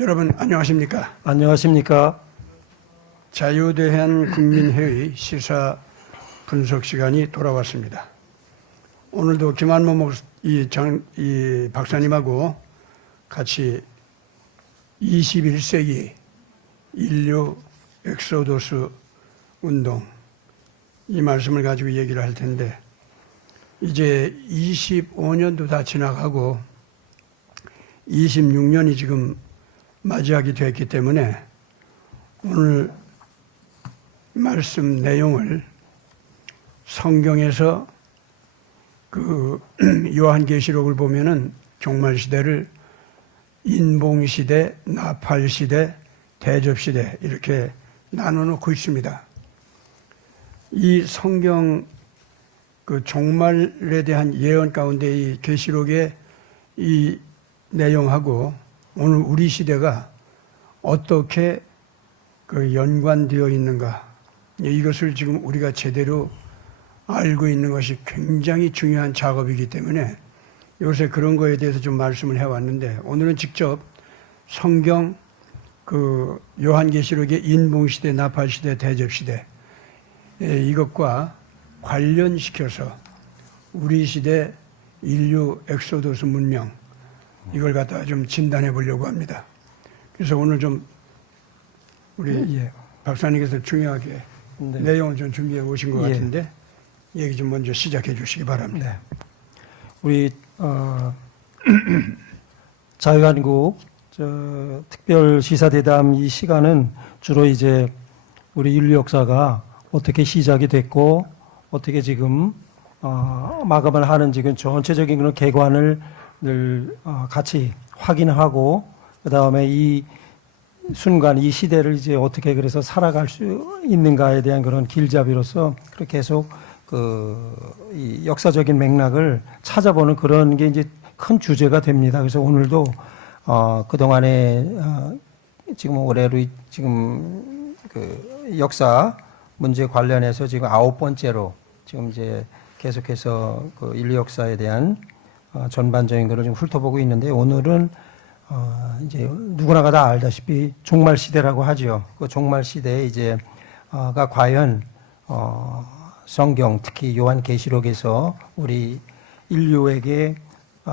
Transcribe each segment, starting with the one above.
여러분 안녕하십니까? 안녕하십니까? 자유대한 국민회의 시사 분석 시간이 돌아왔습니다. 오늘도 김한모 이 박사님하고 같이 21세기 인류 엑소도스 운동 이 말씀을 가지고 얘기를 할 텐데, 이제 25년도 다 지나가고 26년이 지금 맞이하게 됐기 때문에 오늘 말씀 내용을 성경에서 그 요한계시록을 보면은 종말시대를 인봉시대, 나팔시대, 대접시대 이렇게 나눠놓고 있습니다. 이 성경 그 종말에 대한 예언 가운데 이 계시록의 이 내용하고 오늘 우리 시대가 어떻게 그 연관되어 있는가, 이것을 지금 우리가 제대로 알고 있는 것이 굉장히 중요한 작업이기 때문에 요새 그런 거에 대해서 좀 말씀을 해왔는데, 오늘은 직접 성경 그 요한계시록의 인봉시대, 나팔시대, 대접시대 이것과 관련시켜서 우리 시대 인류 엑소도스 문명 이걸 갖다가 좀 진단해 보려고 합니다. 그래서 오늘 좀 우리 박사님께서 중요하게 내용을 좀 준비해 오신 것 같은데 얘기 좀 먼저 시작해 주시기 바랍니다. 네. 우리 자유한국 특별 시사대담 이 시간은 주로 이제 우리 인류 역사가 어떻게 시작이 됐고 어떻게 지금 마감을 하는 지금 전체적인 그런 개관을 늘 같이 확인하고, 그 다음에 이 순간 이 시대를 이제 어떻게 그래서 살아갈 수 있는가에 대한 그런 길잡이로서 그렇게 계속 이 역사적인 맥락을 찾아보는 그런 게 이제 큰 주제가 됩니다. 그래서 오늘도 그 동안에 지금 올해로 지금 그 역사 문제 관련해서 지금 9번째로 지금 이제 계속해서 그 인류 역사에 대한 전반적인 것을 좀 훑어보고 있는데, 오늘은 이제 누구나가 다 알다시피 종말 시대라고 하죠. 그 종말 시대에 이제 가 과연 성경 특히 요한계시록에서 우리 인류에게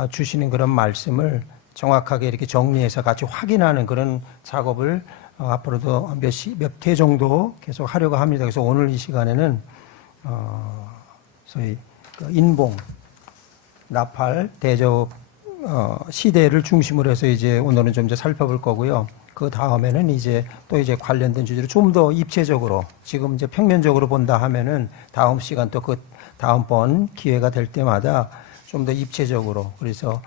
주시는 그런 말씀을 정확하게 이렇게 정리해서 같이 확인하는 그런 작업을 앞으로도 몇 회 정도 계속 하려고 합니다. 그래서 오늘 이 시간에는 소위 인봉, 나팔, 대접 시대를 중심으로 해서 이제 오늘은 좀 이제 살펴볼 거고요. 그 다음에는 이제 또 이제 관련된 주제를 좀 더 입체적으로, 지금 이제 평면적으로 본다 하면은 다음 시간 또 그 다음번 기회가 될 때마다 좀 더 입체적으로, 그래서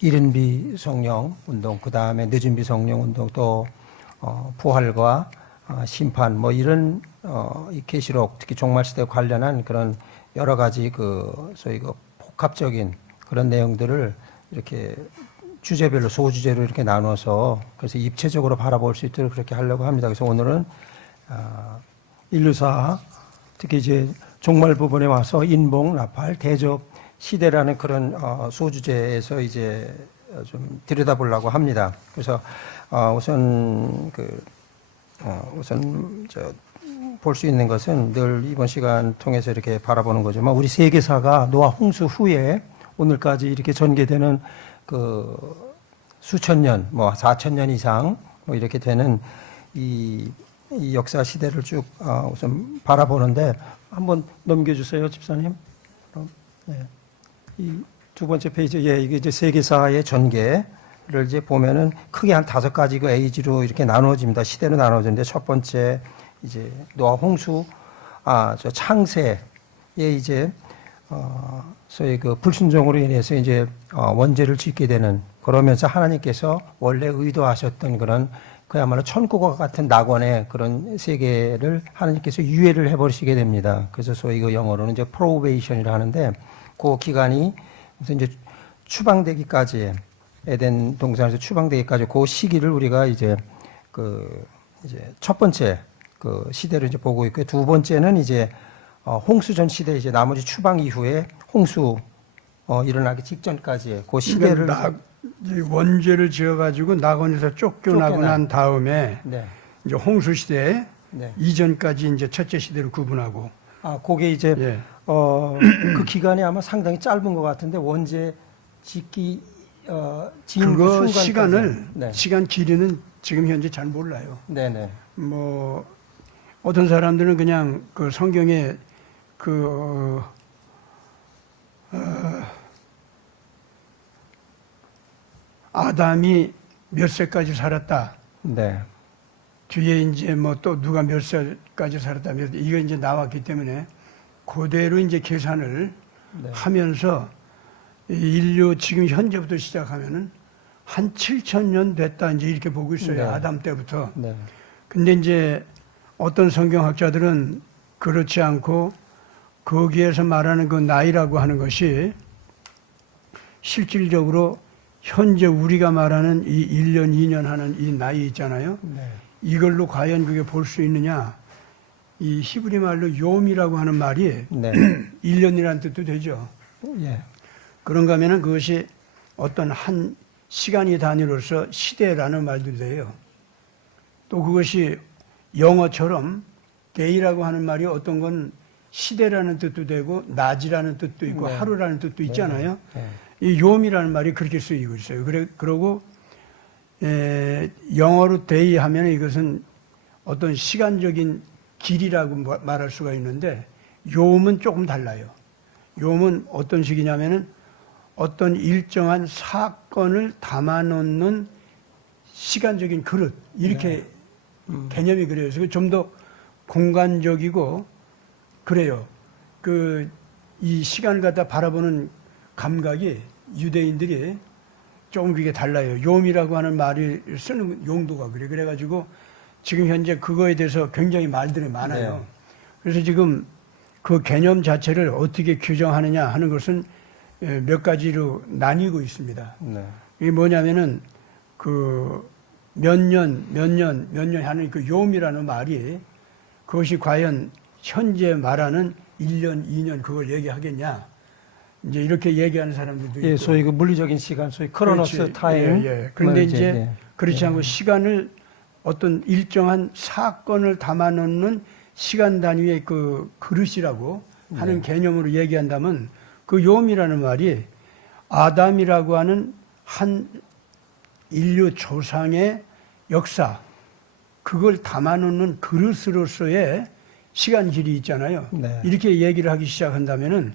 이른비 성령 운동, 그 다음에 늦은비 성령 운동, 또 부활과 심판, 뭐 이런 이 계시록 특히 종말 시대 관련한 그런 여러 가지 그 소위 그 복합적인 그런 내용들을 이렇게 주제별로 소주제로 이렇게 나눠서 그래서 입체적으로 바라볼 수 있도록 그렇게 하려고 합니다. 그래서 오늘은 인류사 특히 이제 종말 부분에 와서 인봉, 나팔, 대접 시대라는 그런 소주제에서 이제 좀 들여다보려고 합니다. 그래서 우선 볼 수 있는 것은 늘 이번 시간 통해서 이렇게 바라보는 거지만, 우리 세계사가 노아 홍수 후에 오늘까지 이렇게 전개되는 그 수천 년, 뭐 4천 년 이상 뭐 이렇게 되는 이 역사 시대를 쭉 우선 바라보는데, 한번 넘겨주세요, 집사님. 네. 이 두 번째 페이지, 이게 이제 세계사의 전개를 이제 보면은 크게 한 5가지 그 에이지로 이렇게 나누어집니다. 시대로 나누어지는데, 첫 번째 이제 노아 홍수, 저 창세에 이제 소위 그 불순종으로 인해서 이제 원죄를 짓게 되는, 그러면서 하나님께서 원래 의도하셨던 그런 그야말로 천국과 같은 낙원의 그런 세계를 하나님께서 유예를 해버리시게 됩니다. 그래서 소위 그 영어로는 이제 프로베이션이라 하는데, 그 기간이 무슨 이제 추방되기까지, 에덴 동산에서 추방되기까지 그 시기를 우리가 이제 이제 첫 번째 그 시대로 이제 보고 있고, 두 번째는 이제 홍수전 시대, 이제 나머지 추방 이후에 홍수 일어나기 직전까지의 그 시대를 이 원죄를 지어가지고 낙원에서 쫓겨나고 난 다음에 네. 이제 홍수 시대 네. 이전까지 이제 첫째 시대를 구분하고 그게 이제 예. 그 기간이 아마 상당히 짧은 것 같은데 원죄 짓기 지은 그거 순간까지. 시간을 네. 시간 길이는 지금 현재 잘 몰라요. 네네. 뭐 어떤 사람들은 그냥 그 성경에 그 아담이 몇 세까지 살았다. 네. 뒤에 이제 뭐 또 누가 몇 살까지 살았다. 이거 이제 나왔기 때문에 그대로 이제 계산을 네. 하면서 이 인류 지금 현재부터 시작하면은 한 7,000년 됐다 이제 이렇게 보고 있어요. 네. 아담 때부터. 네. 근데 이제 어떤 성경학자들은 그렇지 않고 거기에서 말하는 그 나이라고 하는 것이 실질적으로 현재 우리가 말하는 이 1년, 2년 하는 이 나이 있잖아요. 네. 이걸로 과연 그게 볼 수 있느냐. 이 히브리 말로 요미라고 하는 말이 네. 1년이라는 뜻도 되죠. 예. 그런가 하면은 그것이 어떤 한 시간이 단위로서 시대라는 말도 돼요. 또 그것이 영어처럼 day라고 하는 말이 어떤 건 시대라는 뜻도 되고 낮이라는 뜻도 있고 네. 하루라는 뜻도 있잖아요. 네. 이 요미라는 말이 그렇게 쓰이고 있어요. 그러고 영어로 day 하면 이것은 어떤 시간적인 길이라고 말할 수가 있는데 요음은 조금 달라요. 요음은 어떤 식이냐면은 어떤 일정한 사건을 담아놓는 시간적인 그릇 이렇게 개념이 그래요. 그래서 좀 더 공간적이고 그래요. 이 시간을 갖다 바라보는 감각이 유대인들이 조금 그게 달라요. 요음이라고 하는 말을 쓰는 용도가 그래. 그래가지고 지금 현재 그거에 대해서 굉장히 말들이 많아요. 네. 그래서 지금 그 개념 자체를 어떻게 규정하느냐 하는 것은 몇 가지로 나뉘고 있습니다. 네. 이게 뭐냐면은 그 몇 년 하는 그 요음이라는 말이 그것이 과연 현재 말하는 1년, 2년 그걸 얘기하겠냐. 이제 이렇게 얘기하는 사람들도 있고. 예, 소위 그 물리적인 시간, 소위 크로노스 그렇지. 타임. 예. 그런데 이제 네. 그렇지 않고 시간을 어떤 일정한 사건을 담아놓는 시간 단위의 그 그릇이라고 하는 개념으로 얘기한다면 그 요음이라는 말이 아담이라고 하는 한 인류 조상의 역사, 그걸 담아놓는 그릇으로서의 시간 길이 있잖아요. 네. 이렇게 얘기를 하기 시작한다면은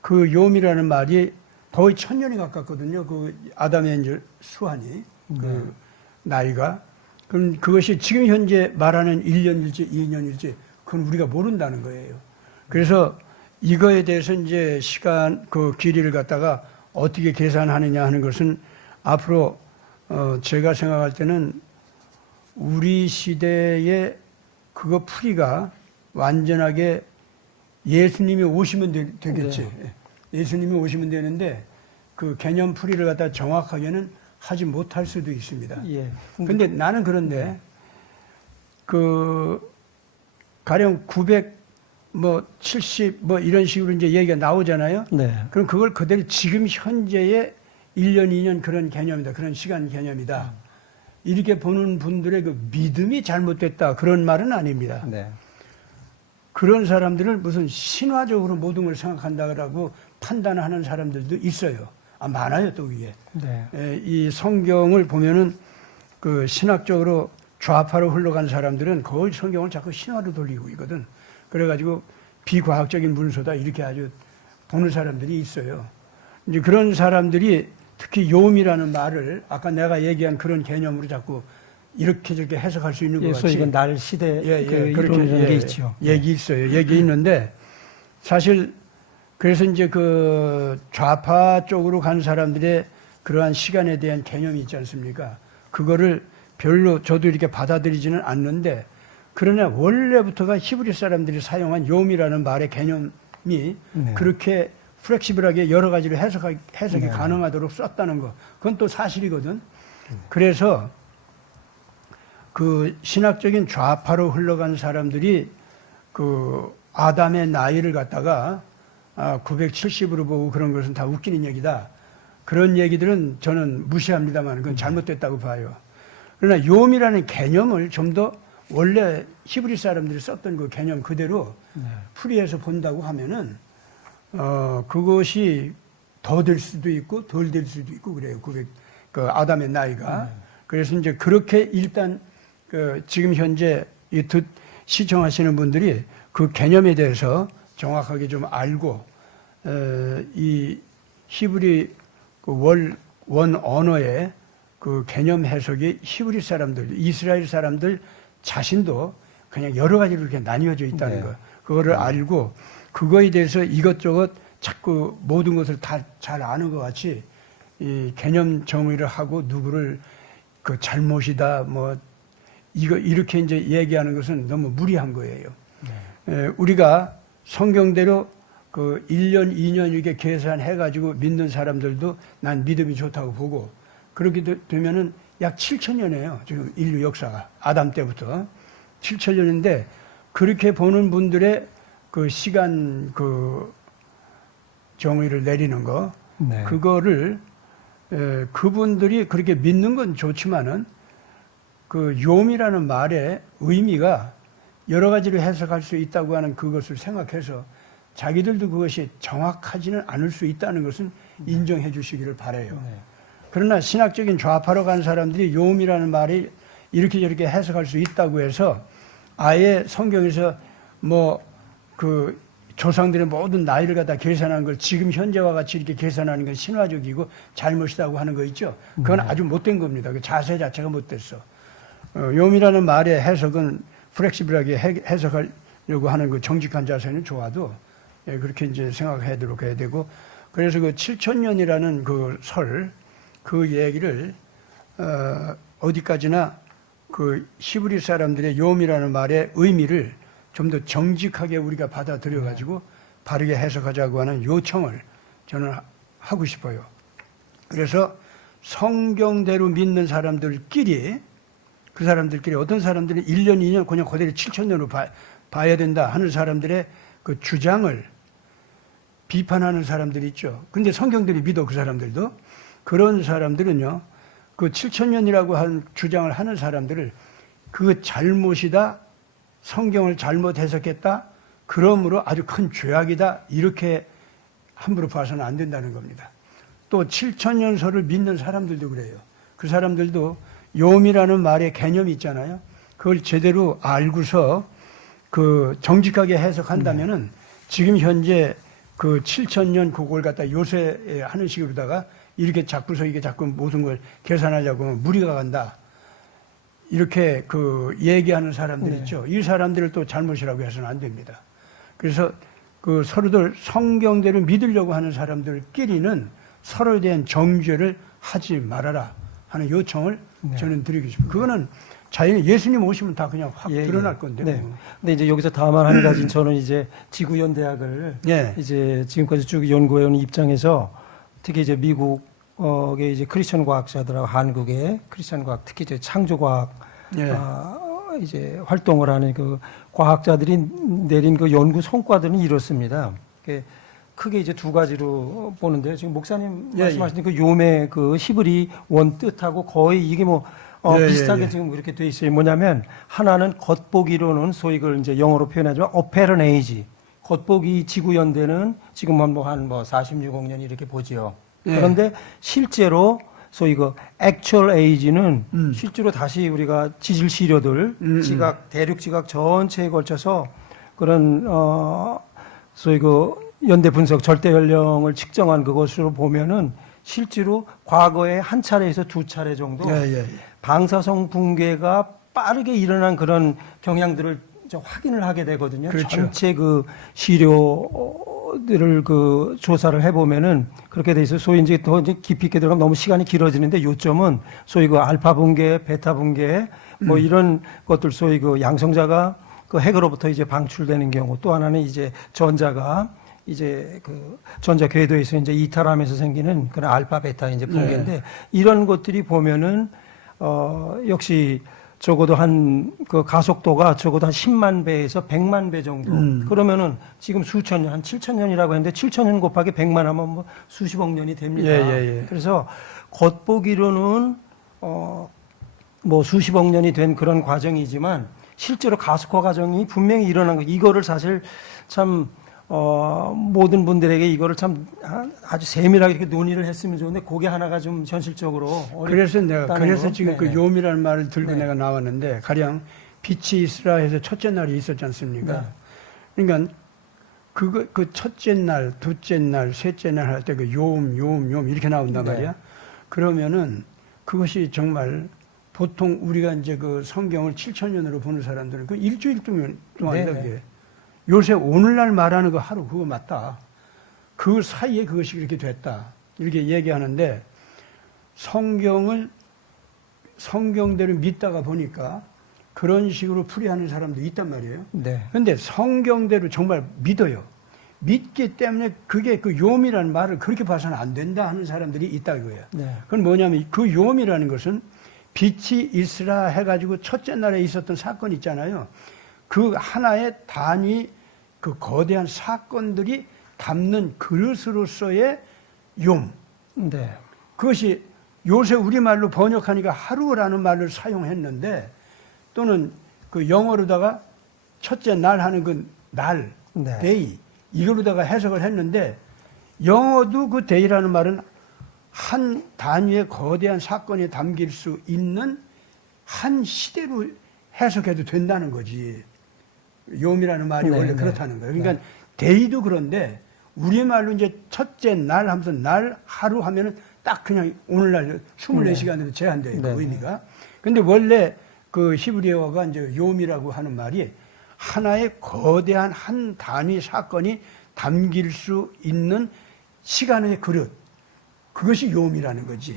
그 요음이라는 말이 거의 1000년이 가깝거든요. 그 아담의 이제 수한이, 그 나이가. 그럼 그것이 지금 현재 말하는 1년일지 2년일지 그건 우리가 모른다는 거예요. 그래서 이거에 대해서 이제 시간, 그 길이를 갖다가 어떻게 계산하느냐 하는 것은 앞으로 제가 생각할 때는 우리 시대에 그거 풀이가 완전하게 예수님이 오시면 되겠지. 네. 예수님이 오시면 되는데 그 개념 풀이를 갖다 정확하게는 하지 못할 수도 있습니다. 예. 근데 나는 그런데 그 가령 900 뭐 70 뭐 이런 식으로 이제 얘기가 나오잖아요. 네. 그럼 그걸 그대로 지금 현재의 1년, 2년 그런 개념이다. 그런 시간 개념이다. 이렇게 보는 분들의 그 믿음이 잘못됐다. 그런 말은 아닙니다. 네. 그런 사람들을 무슨 신화적으로 모든 걸 생각한다고 판단하는 사람들도 있어요. 많아요, 또 위에. 네. 이 성경을 보면은 그 신학적으로 좌파로 흘러간 사람들은 거의 성경을 자꾸 신화로 돌리고 있거든. 그래가지고 비과학적인 문서다 이렇게 아주 보는 사람들이 있어요. 이제 그런 사람들이 특히 요음이라는 말을 아까 내가 얘기한 그런 개념으로 자꾸 이렇게 저렇게 해석할 수 있는 것 같이. 소위 날 시대 그렇게 이런 게 있죠. 얘기 있어요. 얘기 있는데 사실 그래서 이제 그 좌파 쪽으로 간 사람들의 그러한 시간에 대한 개념이 있지 않습니까? 그거를 별로 저도 이렇게 받아들이지는 않는데 그러나 원래부터가 히브리 사람들이 사용한 요음이라는 말의 개념이 네. 그렇게 플렉시블하게 여러 가지로 해석이 네. 가능하도록 썼다는 거. 그건 또 사실이거든. 그래서 그 신학적인 좌파로 흘러간 사람들이 그 아담의 나이를 갖다가 970으로 보고 그런 것은 다 웃기는 얘기다. 그런 얘기들은 저는 무시합니다만 그건 잘못됐다고 봐요. 그러나 요음이라는 개념을 좀 더 원래 히브리 사람들이 썼던 그 개념 그대로 풀이해서 본다고 하면은 그것이 더 될 수도 있고 덜 될 수도 있고 그래요. 그 아담의 나이가. 그래서 이제 그렇게 일단 지금 현재 시청하시는 분들이 그 개념에 대해서 정확하게 좀 알고 이 히브리 원 언어의 그 개념 해석이 히브리 사람들, 이스라엘 사람들 자신도 그냥 여러 가지로 이렇게 나뉘어져 있다는 거. 그거를 알고 그거에 대해서 이것저것 자꾸 모든 것을 다 잘 아는 것 같이 이 개념 정의를 하고 누구를 그 잘못이다 뭐 이거 이렇게 이제 얘기하는 것은 너무 무리한 거예요. 우리가 성경대로 그 1년, 2년 이렇게 계산해가지고 믿는 사람들도 난 믿음이 좋다고 보고 그렇게 되면은 약 7,000년이에요. 지금 인류 역사가. 아담 때부터. 7,000년인데 그렇게 보는 분들의 그 시간 그 정의를 내리는 거 그거를 그분들이 그렇게 믿는 건 좋지만은 그 요미라는 말의 의미가 여러 가지로 해석할 수 있다고 하는 그것을 생각해서 자기들도 그것이 정확하지는 않을 수 있다는 것은 인정해 주시기를 바라요. 그러나 신학적인 좌파로 간 사람들이 요음이라는 말이 이렇게 저렇게 해석할 수 있다고 해서 아예 성경에서 뭐 그 조상들의 모든 나이를 갖다 계산한 걸 지금 현재와 같이 이렇게 계산하는 건 신화적이고 잘못이라고 하는 거 있죠. 그건 아주 못된 겁니다. 그 자세 자체가 못됐어. 요음이라는 말의 해석은 플렉시블하게 해석하려고 하는 그 정직한 자세는 좋아도 그렇게 이제 생각하도록 해야 되고 그래서 그 7,000년이라는 그 설, 그 얘기를 어디까지나 그 히브리 사람들의 요음이라는 말의 의미를 좀 더 정직하게 우리가 받아들여 가지고 바르게 해석하자고 하는 요청을 저는 하고 싶어요. 그래서 성경대로 믿는 사람들끼리 그 사람들끼리 어떤 사람들은 1년, 2년 그냥 그대로 7,000년으로 봐야 된다 하는 사람들의 그 주장을 비판하는 사람들이 있죠. 근데 성경들이 믿어 그 사람들도. 그런 사람들은요. 그 7,000년이라고 한 주장을 하는 사람들을 그 잘못이다. 성경을 잘못 해석했다. 그러므로 아주 큰 죄악이다. 이렇게 함부로 봐서는 안 된다는 겁니다. 또 7,000년설을 믿는 사람들도 그래요. 그 사람들도 요음이라는 말의 개념이 있잖아요. 그걸 제대로 알고서 그 정직하게 해석한다면은 지금 현재 그 7,000년 그걸 갖다 요새 하는 식으로다가 이렇게 자꾸서 이게 자꾸 모든 걸 계산하려고 하면 무리가 간다. 이렇게 그 얘기하는 사람들 있죠. 이 사람들을 또 잘못이라고 해서는 안 됩니다. 그래서 그 서로들 성경대로 믿으려고 하는 사람들끼리는 서로에 대한 정죄를 하지 말아라 하는 요청을 저는 드리고 싶어요. 그거는 자연히 예수님 오시면 다 그냥 확 드러날 건데. 근데 이제 여기서 다만 한 가지 저는 이제 지구연대학을 이제 지금까지 쭉 연구해온 입장에서 특히 이제 미국의 이제 크리스천 과학자들하고 한국의 크리스천 과학, 특히 이제 창조과학 이제 활동을 하는 그 과학자들이 내린 그 연구 성과들은 이렇습니다. 크게 이제 두 가지로 보는데요. 지금 목사님 말씀하신 그 요매 그 히브리 원 뜻하고 거의 이게 뭐 비슷하게 지금 그렇게 돼 있어요. 뭐냐면 하나는 겉보기로는 소위 그걸 이제 영어로 표현하지만 apparent age. 겉보기 지구연대는 지금 한 46억 년 이렇게 보지요. 그런데 실제로 소위 그 actual age는 실제로 다시 우리가 지질 시료들 지각 대륙 지각 전체에 걸쳐서 그런 소위 그 연대 분석 절대 연령을 측정한 그것으로 보면은 실제로 과거에 한 차례에서 두 차례 정도 방사성 붕괴가 빠르게 일어난 그런 경향들을 확인을 하게 되거든요. 그렇죠. 전체 그 시료들을 그 조사를 해보면은 그렇게 돼 있어요. 소위 이제 더 이제 깊이 있게 들어가면 너무 시간이 길어지는데 요점은 소위 그 알파 붕괴, 베타 붕괴 뭐 이런 것들 소위 그 양성자가 그 핵으로부터 이제 방출되는 경우 또 하나는 이제 전자가 이제 그 전자 궤도에서 이제 이탈하면서 생기는 그런 알파 베타 이제 붕괴인데 이런 것들이 보면은 역시 적어도 그 가속도가 적어도 한 10만 배에서 100만 배 정도. 그러면은 지금 수천 년, 한 7천 년이라고 했는데 7천 년 곱하기 100만 하면 뭐 수십억 년이 됩니다. 예. 그래서 겉보기로는 뭐 수십억 년이 된 그런 과정이지만 실제로 가속화 과정이 분명히 일어난 거. 이거를 사실 참 모든 분들에게 이거를 참 아주 세밀하게 이렇게 논의를 했으면 좋은데 그게 하나가 좀 현실적으로 그래서 지금 그 네. 요미라는 말을 들고 네. 내가 나왔는데 가령 빛이 있으라 해서 첫째 날이 있었지 않습니까? 네. 그러니까 그 첫째 날, 둘째 날, 셋째 날 할 때 그 욤 이렇게 나온단 네. 말이야. 그러면은 그것이 정말 보통 우리가 이제 그 성경을 7,000년으로 보는 사람들은 그 일주일 동안이다 네. 그게. 요새 오늘날 말하는 거 하루 그거 맞다. 그 사이에 그것이 그렇게 됐다. 이렇게 얘기하는데 성경대로 믿다가 보니까 그런 식으로 풀이하는 사람도 있단 말이에요. 네. 그런데 성경대로 정말 믿어요. 믿기 때문에 그게 그 요미라는 말을 그렇게 봐서는 안 된다 하는 사람들이 있다 이거예요. 네. 그건 뭐냐면 그 요미라는 것은 빛이 있으라 해가지고 첫째 날에 있었던 사건 있잖아요. 그 하나의 단위 그 거대한 사건들이 담는 그릇으로서의 욤. 네. 그것이 요새 우리말로 번역하니까 하루라는 말을 사용했는데 또는 그 영어로다가 첫째 날 하는 그 날, 네. 데이 이거로다가 해석을 했는데 영어도 그 데이라는 말은 한 단위의 거대한 사건이 담길 수 있는 한 시대로 해석해도 된다는 거지. 요미라는 말이 네, 원래 네. 그렇다는 거예요. 그러니까 데이도 그런데 우리말로 이제 첫째 날 하면서 날 하루 하면은 딱 그냥 오늘날 24시간으로 제한돼요. 네, 그 의미가. 근데 원래 그 히브리어가 이제 요미라고 하는 말이 하나의 거대한 한 단위 사건이 담길 수 있는 시간의 그릇. 그것이 요미라는 거지.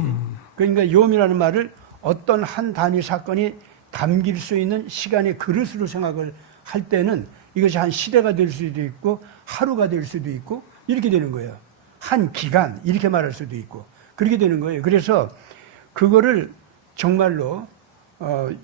그러니까 요미라는 말을 어떤 한 단위 사건이 담길 수 있는 시간의 그릇으로 생각을 할 때는 이것이 한 시대가 될 수도 있고 하루가 될 수도 있고 이렇게 되는 거예요. 한 기간 이렇게 말할 수도 있고 그렇게 되는 거예요. 그래서 그거를 정말로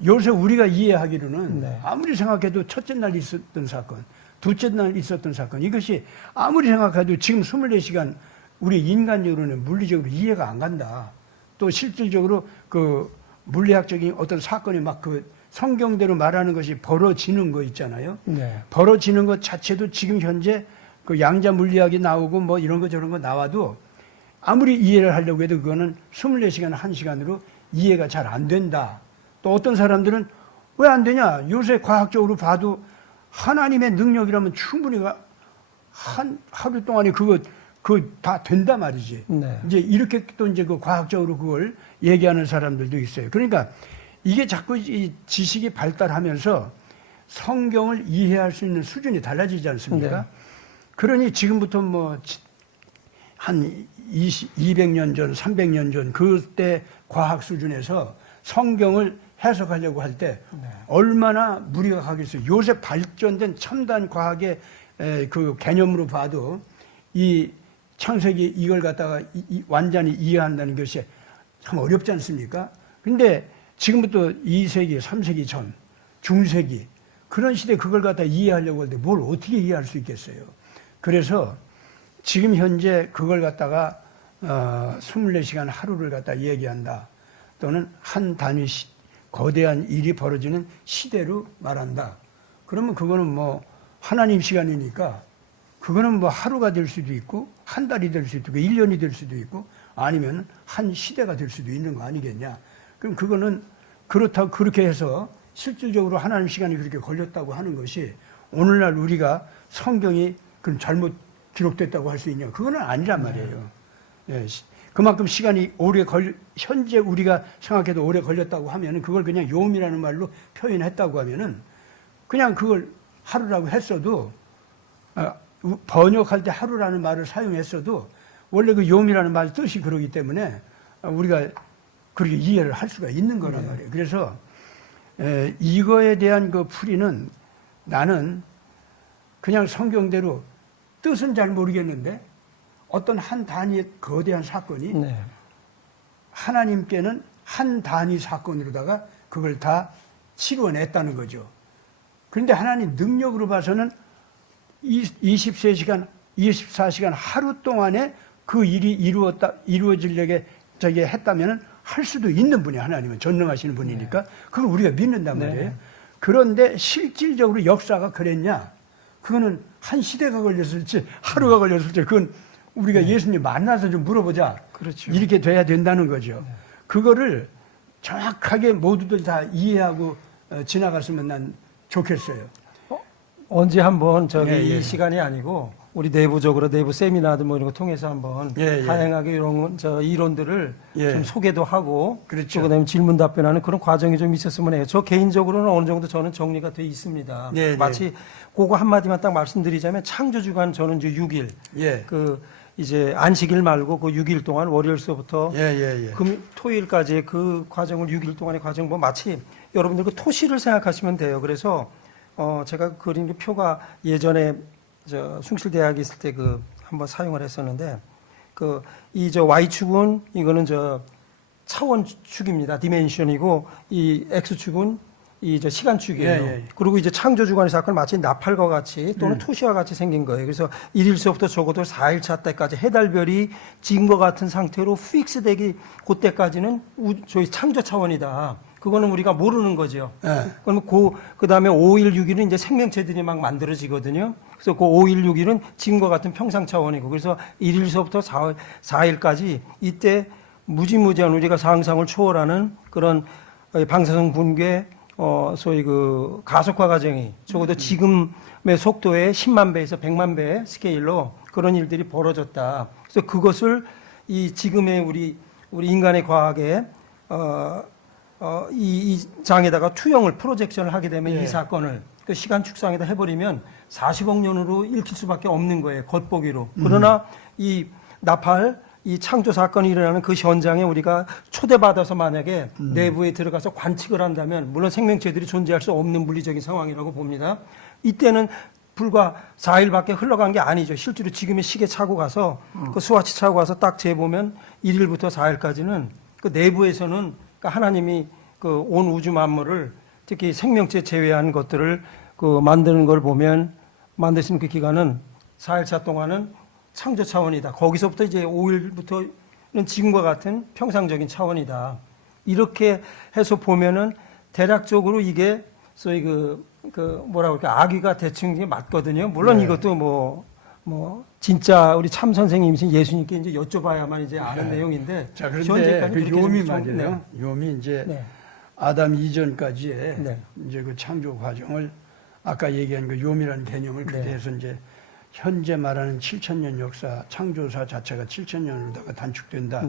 요새 우리가 이해하기로는 네. 아무리 생각해도 첫째 날 있었던 사건, 둘째 날 있었던 사건 이것이 아무리 생각해도 지금 24시간 우리 인간적으로는 물리적으로 이해가 안 간다. 또 실질적으로 그 물리학적인 어떤 사건이 막 그 성경대로 말하는 것이 벌어지는 거 있잖아요. 네. 벌어지는 것 자체도 지금 현재 그 양자 물리학이 나오고 뭐 이런 거 저런 거 나와도 아무리 이해를 하려고 해도 그거는 24시간 1시간으로 이해가 잘 안 된다. 또 어떤 사람들은 왜 안 되냐? 요새 과학적으로 봐도 하나님의 능력이라면 충분히 한 하루 동안에 그거 다 된다 말이지. 네. 이제 이렇게 또 이제 그 과학적으로 그걸 얘기하는 사람들도 있어요. 그러니까 이게 자꾸 이 지식이 발달하면서 성경을 이해할 수 있는 수준이 달라지지 않습니까? 네. 그러니 지금부터 뭐 한 200년 전, 300년 전 그때 과학 수준에서 성경을 해석하려고 할 때 얼마나 무리가 가겠어요. 요새 발전된 첨단 과학의 그 개념으로 봐도 이 창세기 이걸 갖다가 완전히 이해한다는 것이 참 어렵지 않습니까? 근데 지금부터 2세기, 3세기 전, 중세기 그런 시대 그걸 갖다 이해하려고 할 때 뭘 어떻게 이해할 수 있겠어요? 그래서 지금 현재 그걸 갖다가 24시간 하루를 갖다 얘기한다. 또는 한 단위 거대한 일이 벌어지는 시대로 말한다. 그러면 그거는 뭐 하나님 시간이니까 그거는 뭐 하루가 될 수도 있고 한 달이 될 수도 있고 1년이 될 수도 있고 아니면 한 시대가 될 수도 있는 거 아니겠냐. 그럼 그거는 그렇다고 그렇게 해서 실질적으로 하나님 시간이 그렇게 걸렸다고 하는 것이 오늘날 우리가 성경이 그럼 잘못 기록됐다고 할 수 있냐. 그거는 아니란 말이에요. 예, 그만큼 시간이 현재 우리가 생각해도 오래 걸렸다고 하면은 그걸 그냥 요음이라는 말로 표현했다고 하면은 그냥 그걸 하루라고 했어도 번역할 때 하루라는 말을 사용했어도 원래 그 요음이라는 말 뜻이 그러기 때문에 우리가 그렇게 이해를 할 수가 있는 거란 말이에요. 그래서 이거에 대한 그 풀이는 나는 그냥 성경대로 뜻은 잘 모르겠는데 어떤 한 단위의 거대한 사건이 하나님께는 한 단위 사건으로다가 그걸 다 치루어냈다는 거죠. 그런데 하나님 능력으로 봐서는 23시간, 24시간 하루 동안에 그 일이 이루어지려게 했다면 할 수도 있는 분이 하나님은 전능하시는 분이니까 그걸 우리가 믿는단 말이에요. 그런데 실질적으로 역사가 그랬냐? 그거는 한 시대가 걸렸을지 하루가 걸렸을지 그건 우리가 예수님 만나서 좀 물어보자. 그렇죠. 이렇게 돼야 된다는 거죠. 그거를 정확하게 모두들 다 이해하고 지나갔으면 난 좋겠어요. 언제 한번 예. 이 시간이 아니고 우리 내부적으로 내부 세미나들 뭐 이런 거 통해서 한번 다양하게 이런 이론들을 좀 소개도 하고 그렇죠. 그다음에 질문 답변하는 그런 과정이 좀 있었으면 해요. 저 개인적으로는 어느 정도 저는 정리가 돼 있습니다. 마치 그거 한마디만 딱 말씀드리자면 창조주간 저는 이제 6일 그 이제 안식일 말고 그 6일 동안 월요일서부터 토요일까지 그 과정을 6일 동안의 과정 뭐 마치 여러분들 그 토시를 생각하시면 돼요. 그래서 제가 그린 그 표가 예전에 저 숭실대학에 있을 때 그 한번 사용을 했었는데 그 이 저 Y축은 이거는 저 차원축입니다. 디멘션이고 이 X축은 이 저 시간축이에요. 그리고 이제 창조주간의 사건은 마치 나팔과 같이 또는 토시와 같이 생긴 거예요. 그래서 1일서부터 적어도 4일차 때까지 해달별이 지금과 같은 상태로 픽스되기 그때까지는 저희 창조 차원이다. 그거는 우리가 모르는 거죠. 그러면 그 다음에 5일, 6일은 이제 생명체들이 막 만들어지거든요. 그래서 그 5일, 6일은 지금과 같은 평상 차원이고, 그래서 1일서부터 4일까지 이때 무지무지한 우리가 상상을 초월하는 그런 방사성 붕괴, 소위 그 가속화 과정이 적어도 지금의 속도의 10만 배에서 100만 배의 스케일로 그런 일들이 벌어졌다. 그래서 그것을 이 지금의 우리 인간의 과학에, 이 장에다가 투영을 프로젝션을 하게 되면 이 사건을 그 시간 축상에다 해버리면 40억 년으로 읽힐 수밖에 없는 거예요. 겉보기로. 그러나 이 나팔, 이 창조 사건이 일어나는 그 현장에 우리가 초대받아서 만약에 내부에 들어가서 관측을 한다면 물론 생명체들이 존재할 수 없는 물리적인 상황이라고 봅니다. 이때는 불과 4일밖에 흘러간 게 아니죠. 실제로 지금의 시계 차고 가서 그 스와치 차고 가서 딱 재보면 1일부터 4일까지는 그 내부에서는 그러니까 하나님이 그 온 우주 만물을 특히 생명체 제외한 것들을 그 만드는 걸 보면 만드신 그 기간은 4일차 동안은 창조 차원이다. 거기서부터 이제 5일부터는 지금과 같은 평상적인 차원이다. 이렇게 해서 보면은 대략적으로 이게 소위 뭐라고 할까 악귀가 대충 이게 맞거든요. 물론 이것도 뭐 진짜 우리 참 선생님이신 예수님께 이제 여쭤봐야만 이제 아는 내용인데. 자, 그런데 그 요미 말이에요. 요미 이제 아담 이전까지의 이제 그 창조 과정을 아까 얘기한 그 요미라는 개념을 그대해서 이제 현재 말하는 7,000년 역사, 창조사 자체가 7,000년으로다가 단축된다.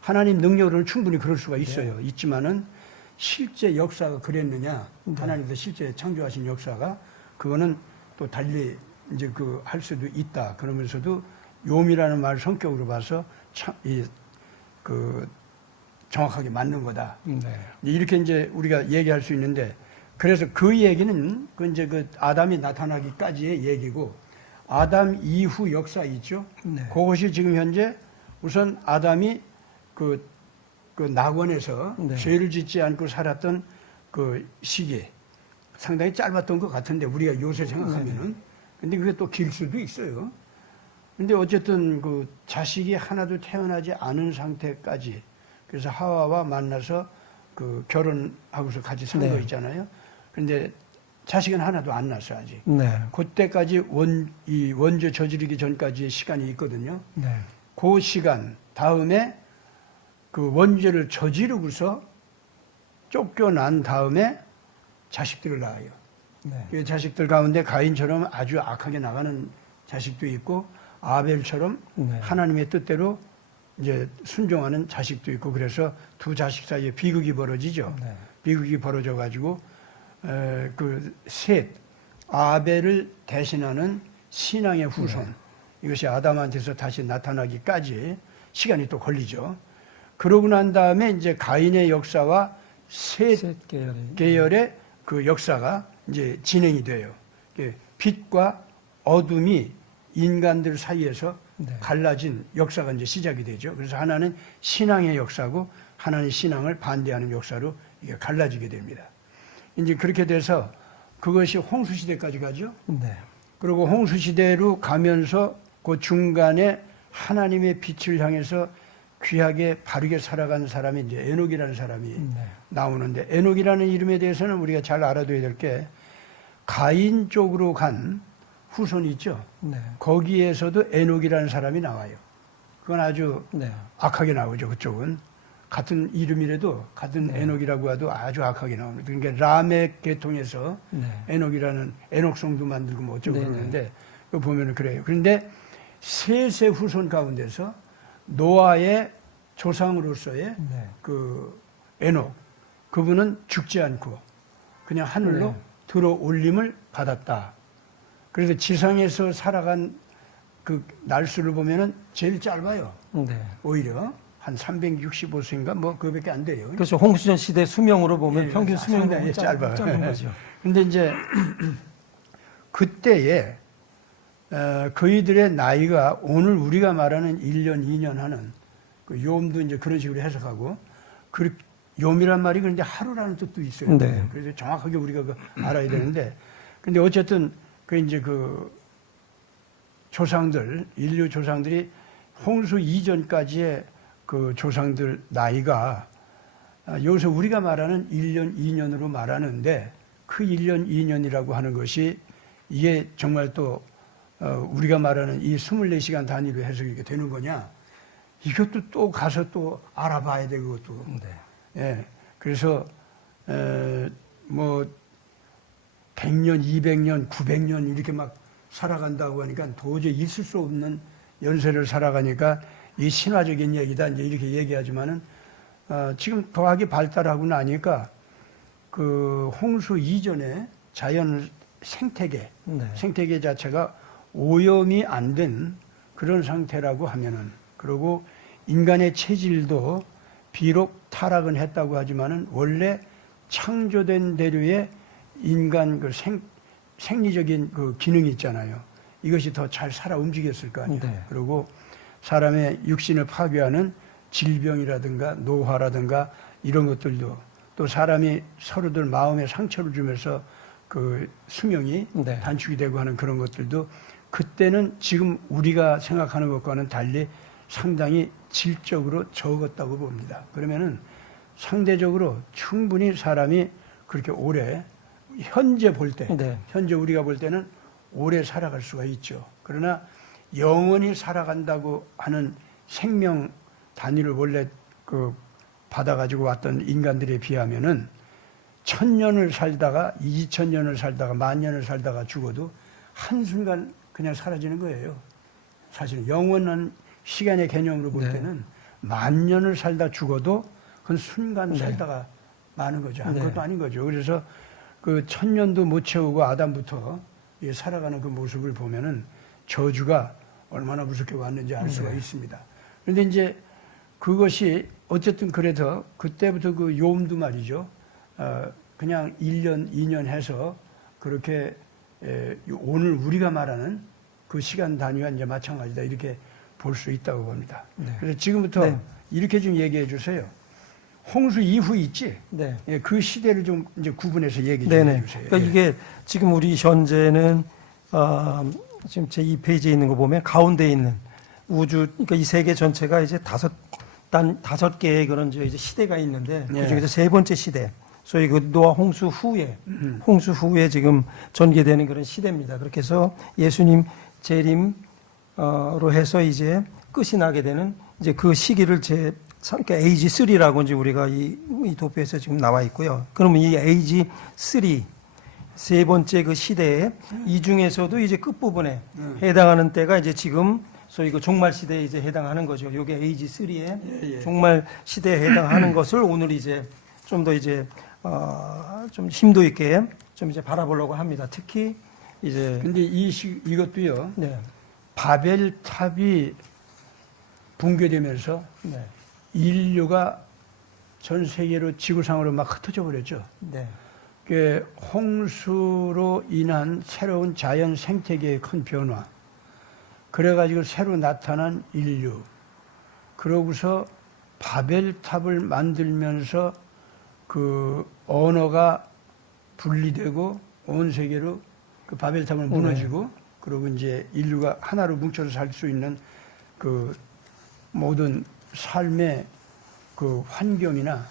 하나님 능력으로는 충분히 그럴 수가 있어요. 있지만은 실제 역사가 그랬느냐? 하나님도 실제 창조하신 역사가 그거는 또 달리 이제 할 수도 있다. 그러면서도 요미라는 말 성격으로 봐서 정확하게 맞는 거다. 이렇게 이제 우리가 얘기할 수 있는데 그래서 그 얘기는 이제 아담이 나타나기까지의 얘기고 아담 이후 역사 있죠. 그것이 지금 현재 우선 아담이 그 낙원에서 죄를 짓지 않고 살았던 그 시기 상당히 짧았던 것 같은데 우리가 요새 생각하면은 근데 그게 또 길 수도 있어요. 근데 어쨌든 그 자식이 하나도 태어나지 않은 상태까지 그래서 하와와 만나서 그 결혼하고서 같이 산 거 있잖아요. 근데 자식은 하나도 안 낳았어 아직. 그때까지 원죄 저지르기 전까지의 시간이 있거든요. 그 시간 다음에 그 원죄를 저지르고서 쫓겨난 다음에 자식들을 낳아요. 그 자식들 가운데 가인처럼 아주 악하게 나가는 자식도 있고 아벨처럼 하나님의 뜻대로 이제 순종하는 자식도 있고 그래서 두 자식 사이에 비극이 벌어지죠. 비극이 벌어져 가지고 셋 아벨을 대신하는 신앙의 후손 이것이 아담한테서 다시 나타나기까지 시간이 또 걸리죠. 그러고 난 다음에 이제 가인의 역사와 셋 계열의 그 역사가 이제 진행이 돼요. 빛과 어둠이 인간들 사이에서 갈라진 역사가 이제 시작이 되죠. 그래서 하나는 신앙의 역사고 하나는 신앙을 반대하는 역사로 이게 갈라지게 됩니다. 이제 그렇게 돼서 그것이 홍수 시대까지 가죠. 네. 그리고 홍수 시대로 가면서 그 중간에 하나님의 빛을 향해서 귀하게 바르게 살아간 사람이 이제 에녹이라는 사람이 네. 나오는데, 에녹이라는 이름에 대해서는 우리가 잘 알아둬야 될 게, 가인 쪽으로 간 후손이 있죠. 네. 거기에서도 에녹이라는 사람이 나와요. 그건 아주 네. 악하게 나오죠. 그쪽은 같은 이름이라도 같은 네. 에녹이라고 해도 아주 악하게 나옵니다. 그러니까 라멕 계통에서 네. 에녹이라는 에녹성도 만들고 뭐 어쩌고 네, 그러는데, 그거 보면은 그래요. 그런데 셋의 후손 가운데서 노아의 조상으로서의 네. 그 에녹, 그분은 죽지 않고 그냥 하늘로 네. 들어 올림을 받았다. 그래서 지상에서 살아간 그 날수를 보면은 제일 짧아요. 네. 오히려 한 365세인가 뭐 그거밖에 안 돼요. 그렇죠. 홍수전 시대 수명으로 보면 예, 평균 수명이 상당히 짧아요. 짧은 거죠. 근데 이제 그때에 그이들의 나이가 오늘 우리가 말하는 1년, 2년 하는 그 요음도 이제 그런 식으로 해석하고, 그 요음이란 말이 그런데 하루라는 뜻도 있어요. 네. 그래서 정확하게 우리가 알아야 되는데, 근데 어쨌든 그 이제 그 조상들, 인류 조상들이 홍수 이전까지의 그 조상들 나이가 여기서 우리가 말하는 1년, 2년으로 말하는데, 그 1년, 2년이라고 하는 것이 이게 정말 또 우리가 말하는 이 24시간 단위로 해석이 되는 거냐? 이것도 또 가서 또 알아봐야 돼, 그것도. 네. 예. 그래서 뭐 100년, 200년, 900년 이렇게 막 살아간다고 하니까 도저히 있을 수 없는 연세를 살아가니까 이 신화적인 얘기다 이제 이렇게 얘기하지만은 지금 과학이 발달하고 나니까 그 홍수 이전에 자연 생태계, 네. 생태계 자체가 오염이 안 된 그런 상태라고 하면은, 그리고 인간의 체질도 비록 타락은 했다고 하지만은 원래 창조된 대로의 인간 그 생리적인 그 기능이 있잖아요. 이것이 더 잘 살아 움직였을 거 아니에요. 네. 그리고 사람의 육신을 파괴하는 질병이라든가 노화라든가 이런 것들도, 또 사람이 서로들 마음에 상처를 주면서 그 수명이 네. 단축이 되고 하는 그런 것들도 그때는 지금 우리가 생각하는 것과는 달리 상당히 질적으로 적었다고 봅니다. 그러면은 상대적으로 충분히 사람이 그렇게 오래, 현재 볼 때, 네. 현재 우리가 볼 때는 오래 살아갈 수가 있죠. 그러나 영원히 살아간다고 하는 생명 단위를 원래 그 받아가지고 왔던 인간들에 비하면은 1000년을 살다가 2000년을 살다가 10,000년을 살다가 죽어도 한순간 그냥 사라지는 거예요. 사실은 영원한 시간의 개념으로 볼 네. 때는 10,000년을 살다 죽어도 그건 순간 네. 살다가 마는 거죠. 아무것도 네. 아닌 거죠. 그래서 그 1000년도 못 채우고 아담부터 살아가는 그 모습을 보면은 저주가 얼마나 무섭게 왔는지 알 수가 네. 있습니다. 그런데 이제 그것이 어쨌든 그래서 그때부터 그 요음도 말이죠. 그냥 1년, 2년 해서 그렇게 오늘 우리가 말하는 그 시간 단위와 이제 마찬가지다 이렇게 볼 수 있다고 봅니다. 네. 그래서 지금부터 네. 이렇게 좀 얘기해 주세요. 홍수 이후 있지? 네. 예, 그 시대를 좀 이제 구분해서 얘기 좀 네네. 해주세요. 그러니까 예. 이게 지금 우리 현재는 지금 제 2페이지에 있는 거 보면 가운데 있는 우주, 그러니까 이 세계 전체가 이제 다섯 개의 그런 이제 시대가 있는데 네. 그 중에서 세 번째 시대, 소위 그 노아 홍수 후에 지금 전개되는 그런 시대입니다. 그렇게 해서 예수님 재림으로 해서 이제 끝이 나게 되는 이제 그 시기를 그러니까 에이지 3라고 이제 우리가 이 도표에서 지금 나와 있고요. 그러면 이 에이지 3 세 번째 그 시대에 이 중에서도 이제 끝부분에 해당하는 때가 이제 지금 소위 그 종말 시대에 이제 해당하는 거죠. 요게 에이지 3의 종말 시대에 해당하는 것을 오늘 이제 좀 더 이제 좀 심도 있게 좀 이제 바라보려고 합니다. 특히 이제 근데 이것도요. 네. 바벨탑이 붕괴되면서 네. 인류가 전 세계로 지구상으로 막 흩어져 버렸죠. 네. 그 홍수로 인한 새로운 자연 생태계의 큰 변화. 그래가지고 새로 나타난 인류. 그러고서 바벨탑을 만들면서 그 언어가 분리되고 온 세계로 그 바벨탑을 무너지고 그리고 이제 인류가 하나로 뭉쳐서 살 수 있는 그 모든 삶의 그 환경이나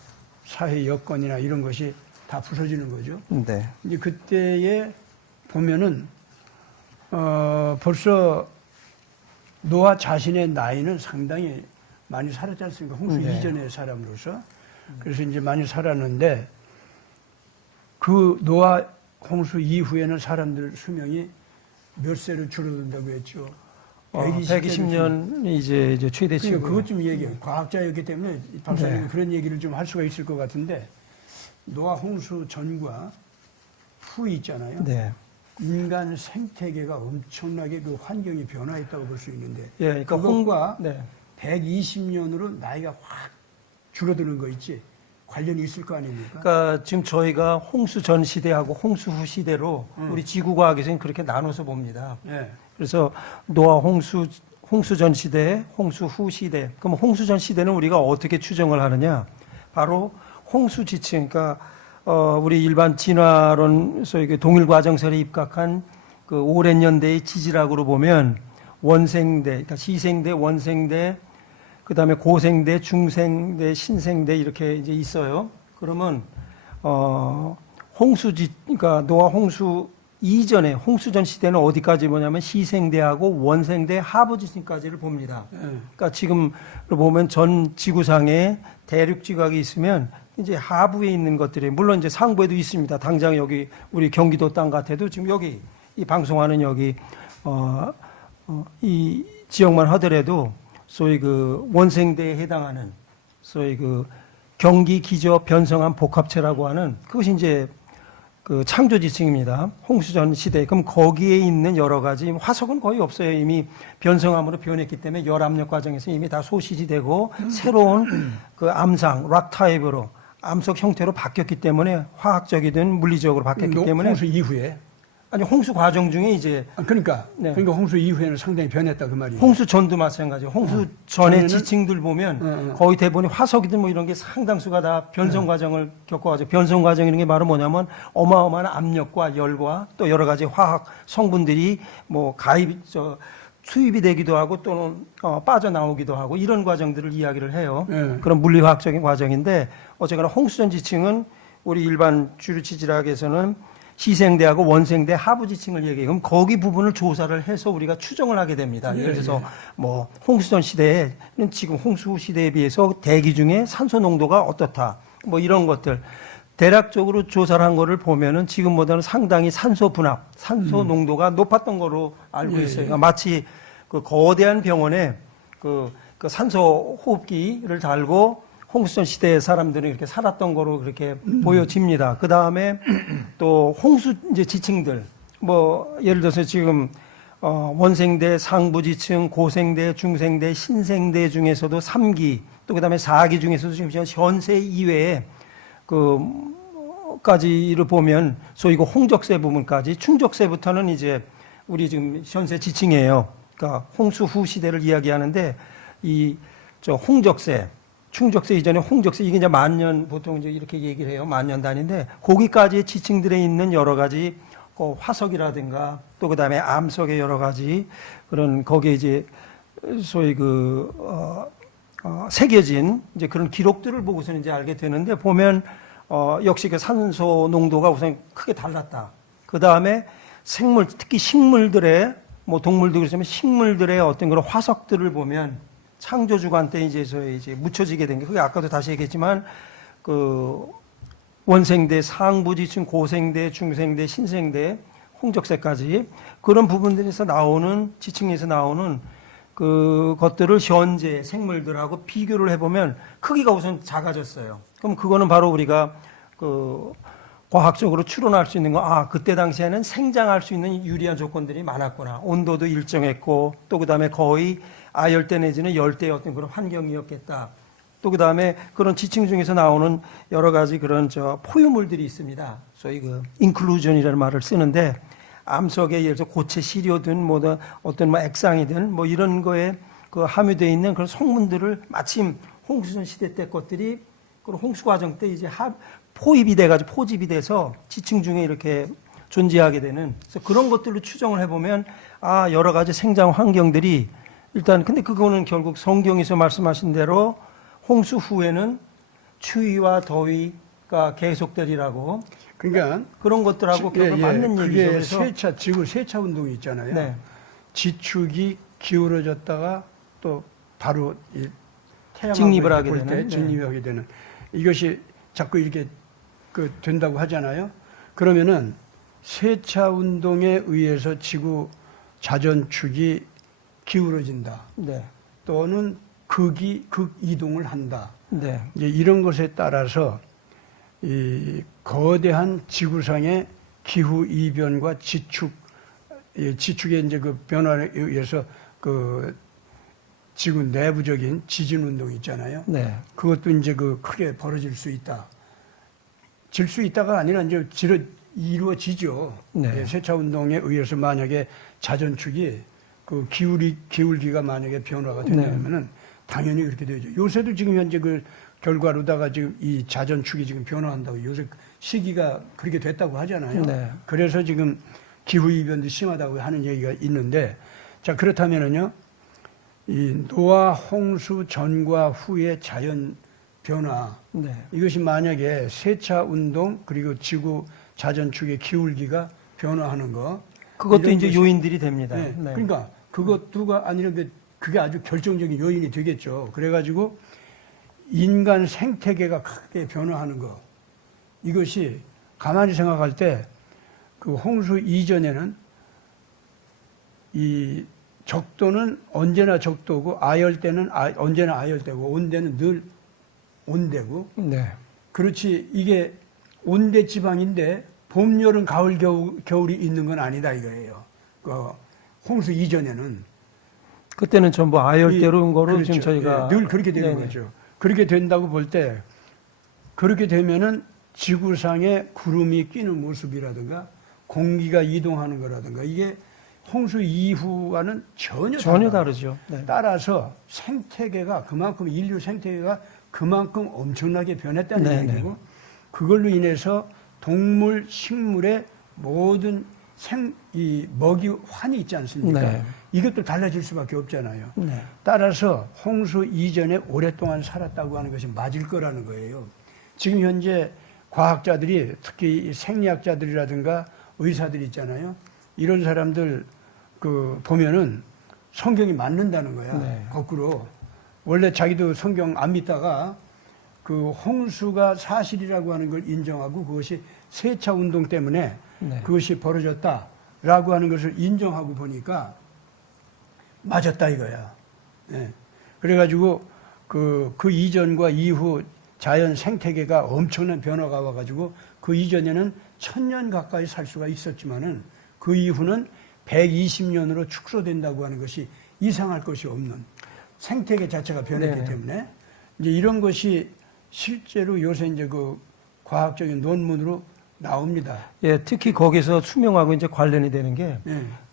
사회 여건이나 이런 것이 다 부서지는 거죠. 네. 이제 그때에 보면은 벌써 노아 자신의 나이는 상당히 많이 살았지 않습니까? 홍수 네. 이전의 사람으로서. 그래서 이제 많이 살았는데 그 노아 홍수 이후에는 사람들 수명이 몇 세로 줄어든다고 했죠. 120년이 이제 최대치고. 그러니까 그것 좀 얘기해요. 과학자였기 때문에 박사님은 그런 얘기를 좀 할 수가 있을 것 같은데 노아 홍수 전과 후 있잖아요. 네. 인간 생태계가 엄청나게 그 환경이 변화했다고 볼 수 있는데 예, 그러니까 그것과 네. 120년으로 나이가 확 줄어드는 거 있지 관련이 있을 거 아닙니까? 그러니까 지금 저희가 홍수 전 시대하고 홍수 후 시대로 우리 지구과학에서는 그렇게 나눠서 봅니다. 예. 그래서 노아 홍수 전 시대, 홍수 후 시대. 그럼 홍수 전 시대는 우리가 어떻게 추정을 하느냐? 바로 홍수 지층, 그러니까 우리 일반 진화론 소위 그 동일 과정설에 입각한 그 오랜 연대의 지질학으로 보면 원생대, 그러니까 시생대, 원생대, 그 다음에 고생대, 중생대, 신생대 이렇게 이제 있어요. 그러면 그러니까 노아 홍수 이전에 홍수 전 시대는 어디까지 보냐면 시생대하고 원생대 하부 지층까지를 봅니다. 그러니까 지금 보면 전 지구상에 대륙 지각이 있으면 이제 하부에 있는 것들이 물론 이제 상부에도 있습니다. 당장 여기 우리 경기도 땅 같아도 지금 여기 이 방송하는 여기 이 지역만 하더라도 소위 그 원생대에 해당하는 소위 그 경기 기저 변성한 복합체라고 하는 그것이 이제 그 창조 지층입니다. 홍수전 시대. 그럼 거기에 있는 여러 가지 화석은 거의 없어요. 이미 변성함으로 변했기 때문에 열압력 과정에서 이미 다 소실이 되고 새로운 그 암상, 락 타입으로 암석 형태로 바뀌었기 때문에 화학적이든 물리적으로 바뀌었기 때문에 홍수 이후에 아니 홍수 과정 중에 이제 그러니까 네. 그러니까 홍수 이후에는 상당히 변했다 그 말이에요. 홍수 전도 마찬가지예요. 홍수 전의 전에는- 지층들 보면 거의 대부분이 화석이든 뭐 이런 게 상당수가 다 변성 과정을 겪어가지고 변성 과정이라는 게 바로 뭐냐면 어마어마한 압력과 열과 또 여러 가지 화학 성분들이 뭐 수입이 되기도 하고 또는 빠져나오기도 하고 이런 과정들을 이야기를 해요. 그런 물리화학적인 과정인데 어쨌거나 홍수전 지층은 우리 일반 주류 지질학에서는 시생대하고 원생대 하부 지층을 얘기해요. 그럼 거기 부분을 조사를 해서 우리가 추정을 하게 됩니다. 예를 들어서 뭐 홍수전 시대에는 지금 홍수 후 시대에 비해서 대기 중에 산소 농도가 어떻다. 뭐 이런 것들 대략적으로 조사를 한 거를 보면은 지금보다는 상당히 산소 분압, 산소 농도가 높았던 거로 알고 있어요. 그러니까 마치 그 거대한 병원에 그 산소 호흡기를 달고 홍수전 시대의 사람들은 이렇게 살았던 거로 그렇게 보여집니다. 그 다음에 또 홍수 이제 지층들, 뭐 예를 들어서 지금 원생대, 상부지층, 고생대, 중생대, 신생대 중에서도 3기, 또 그다음에 4기 중에서도 지금 현세 이외에 까지를 보면 소위 그 홍적세 부분까지 충적세부터는 이제 우리 지금 현세 지층이에요. 그러니까 홍수 후 시대를 이야기하는데 홍적세, 충적세 이전에 홍적세 이게 이제 만년 보통 이제 이렇게 얘기를 해요. 만년 단위인데 거기까지의 지층들에 있는 여러 가지 화석이라든가 또 그다음에 암석의 여러 가지 그런 거기에 이제 소위 새겨진 이제 그런 기록들을 보고서는 이제 알게 되는데 보면 역시 그 산소 농도가 우선 크게 달랐다. 그 다음에 생물 특히 식물들의 뭐 동물도 그렇지만 식물들의 어떤 그런 화석들을 보면 창조 주관 때 이제 묻혀지게 된 게 그게 아까도 다시 얘기했지만 그 원생대, 상부지층, 고생대, 중생대, 신생대, 홍적세까지 그런 부분들에서 나오는 지층에서 나오는 그 것들을 현재 생물들하고 비교를 해보면 크기가 우선 작아졌어요. 그럼 그거는 바로 우리가 그 과학적으로 추론할 수 있는 거, 그때 당시에는 생장할 수 있는 유리한 조건들이 많았구나. 온도도 일정했고, 또 그 다음에 거의 아열대 내지는 열대의 어떤 그런 환경이었겠다. 또 그 다음에 그런 지층 중에서 나오는 여러 가지 그런 포유물들이 있습니다. 소위 인클루전이라는 말을 쓰는데, 암석에 예를 들어서 고체 시료든 어떤 액상이든 뭐 이런 거에 함유되어 있는 그런 성분들을 마침 홍수전 시대 때 것들이 그리고 홍수 과정 때 이제 포입이 돼가지고 포집이 돼서 지층 중에 이렇게 존재하게 되는, 그래서 그런 것들로 추정을 해보면 여러 가지 생장 환경들이 일단, 근데 그거는 결국 성경에서 말씀하신 대로 홍수 후에는 추위와 더위가 계속되리라고, 그러니까 그런 것들하고 결국 맞는 얘기죠. 그게 그래서 지구 세차 운동이 있잖아요. 네. 지축이 기울어졌다가 또 바로 이 직립을 태양을 하게 볼 때 되는, 직립하게 되는, 이것이 자꾸 이렇게 된다고 하잖아요. 그러면은 세차 운동에 의해서 지구 자전축이 기울어진다. 네. 또는 극 이동을 한다. 네. 이제 이런 것에 따라서 이 거대한 지구상의 기후 이변과 지축의 이제 그 변화에 의해서 그 지구 내부적인 지진 운동이 있잖아요. 네. 그것도 이제 크게 벌어질 수 있다. 질 수 있다가 아니라 이제 이루어지죠. 네. 예, 세차 운동에 의해서 만약에 자전축이 그 기울기가 만약에 변화가 된다면은 당연히 그렇게 되죠. 요새도 지금 현재 그 결과로다가 지금 이 자전축이 지금 변화한다고 요새 시기가 그렇게 됐다고 하잖아요. 네. 그래서 지금 기후 이변도 심하다고 하는 얘기가 있는데, 자 그렇다면은요, 이 노아 홍수 전과 후의 자연 변화, 네. 이것이 만약에 세차 운동 그리고 지구 자전축의 기울기가 변화하는 거, 그것도 이런 이제 것이- 요인들이 됩니다. 네. 네. 그러니까 그것도가 아니라 그게 아주 결정적인 요인이 되겠죠. 그래가지고 인간 생태계가 크게 변화하는 거, 이것이 가만히 생각할 때 그 홍수 이전에는 이 적도는 언제나 적도고 아열대는 언제나 아열대고 온대는 늘 온대고, 네. 그렇지 이게 온대 지방인데 봄, 여름, 가을, 겨울이 있는 건 아니다 이거예요. 그 홍수 이전에는 그때는 전부 아열대로인 거로 그렇죠. 지금 저희가 늘 그렇게 되는 네네. 거죠. 그렇게 된다고 볼 때, 그렇게 되면은 지구상에 구름이 끼는 모습이라든가 공기가 이동하는 거라든가 이게 홍수 이후와는 전혀 달라요. 다르죠. 네. 따라서 생태계가 그만큼, 인류 생태계가 그만큼 엄청나게 변했다는 네네. 얘기고, 그걸로 인해서 동물, 식물의 모든 이 먹이 환이 있지 않습니까? 네. 이것도 달라질 수밖에 없잖아요. 네. 따라서 홍수 이전에 오랫동안 살았다고 하는 것이 맞을 거라는 거예요. 지금 현재 과학자들이, 특히 이 생리학자들이라든가 의사들이 있잖아요. 이런 사람들 보면은 성경이 맞는다는 거야. 네. 거꾸로. 원래 자기도 성경 안 믿다가 그 홍수가 사실이라고 하는 걸 인정하고 그것이 세차 운동 때문에 네. 그것이 벌어졌다라고 하는 것을 인정하고 보니까 맞았다 이거야. 예. 그래가지고 그 이전과 이후 자연 생태계가 엄청난 변화가 와가지고 그 이전에는 1000년 가까이 살 수가 있었지만은 그 이후는 120년으로 축소된다고 하는 것이 이상할 것이 없는 생태계 자체가 변했기 네네. 때문에 이제 이런 것이 실제로 요새 이제 그 과학적인 논문으로 나옵니다. 예, 특히 거기서 수명하고 이제 관련이 되는 게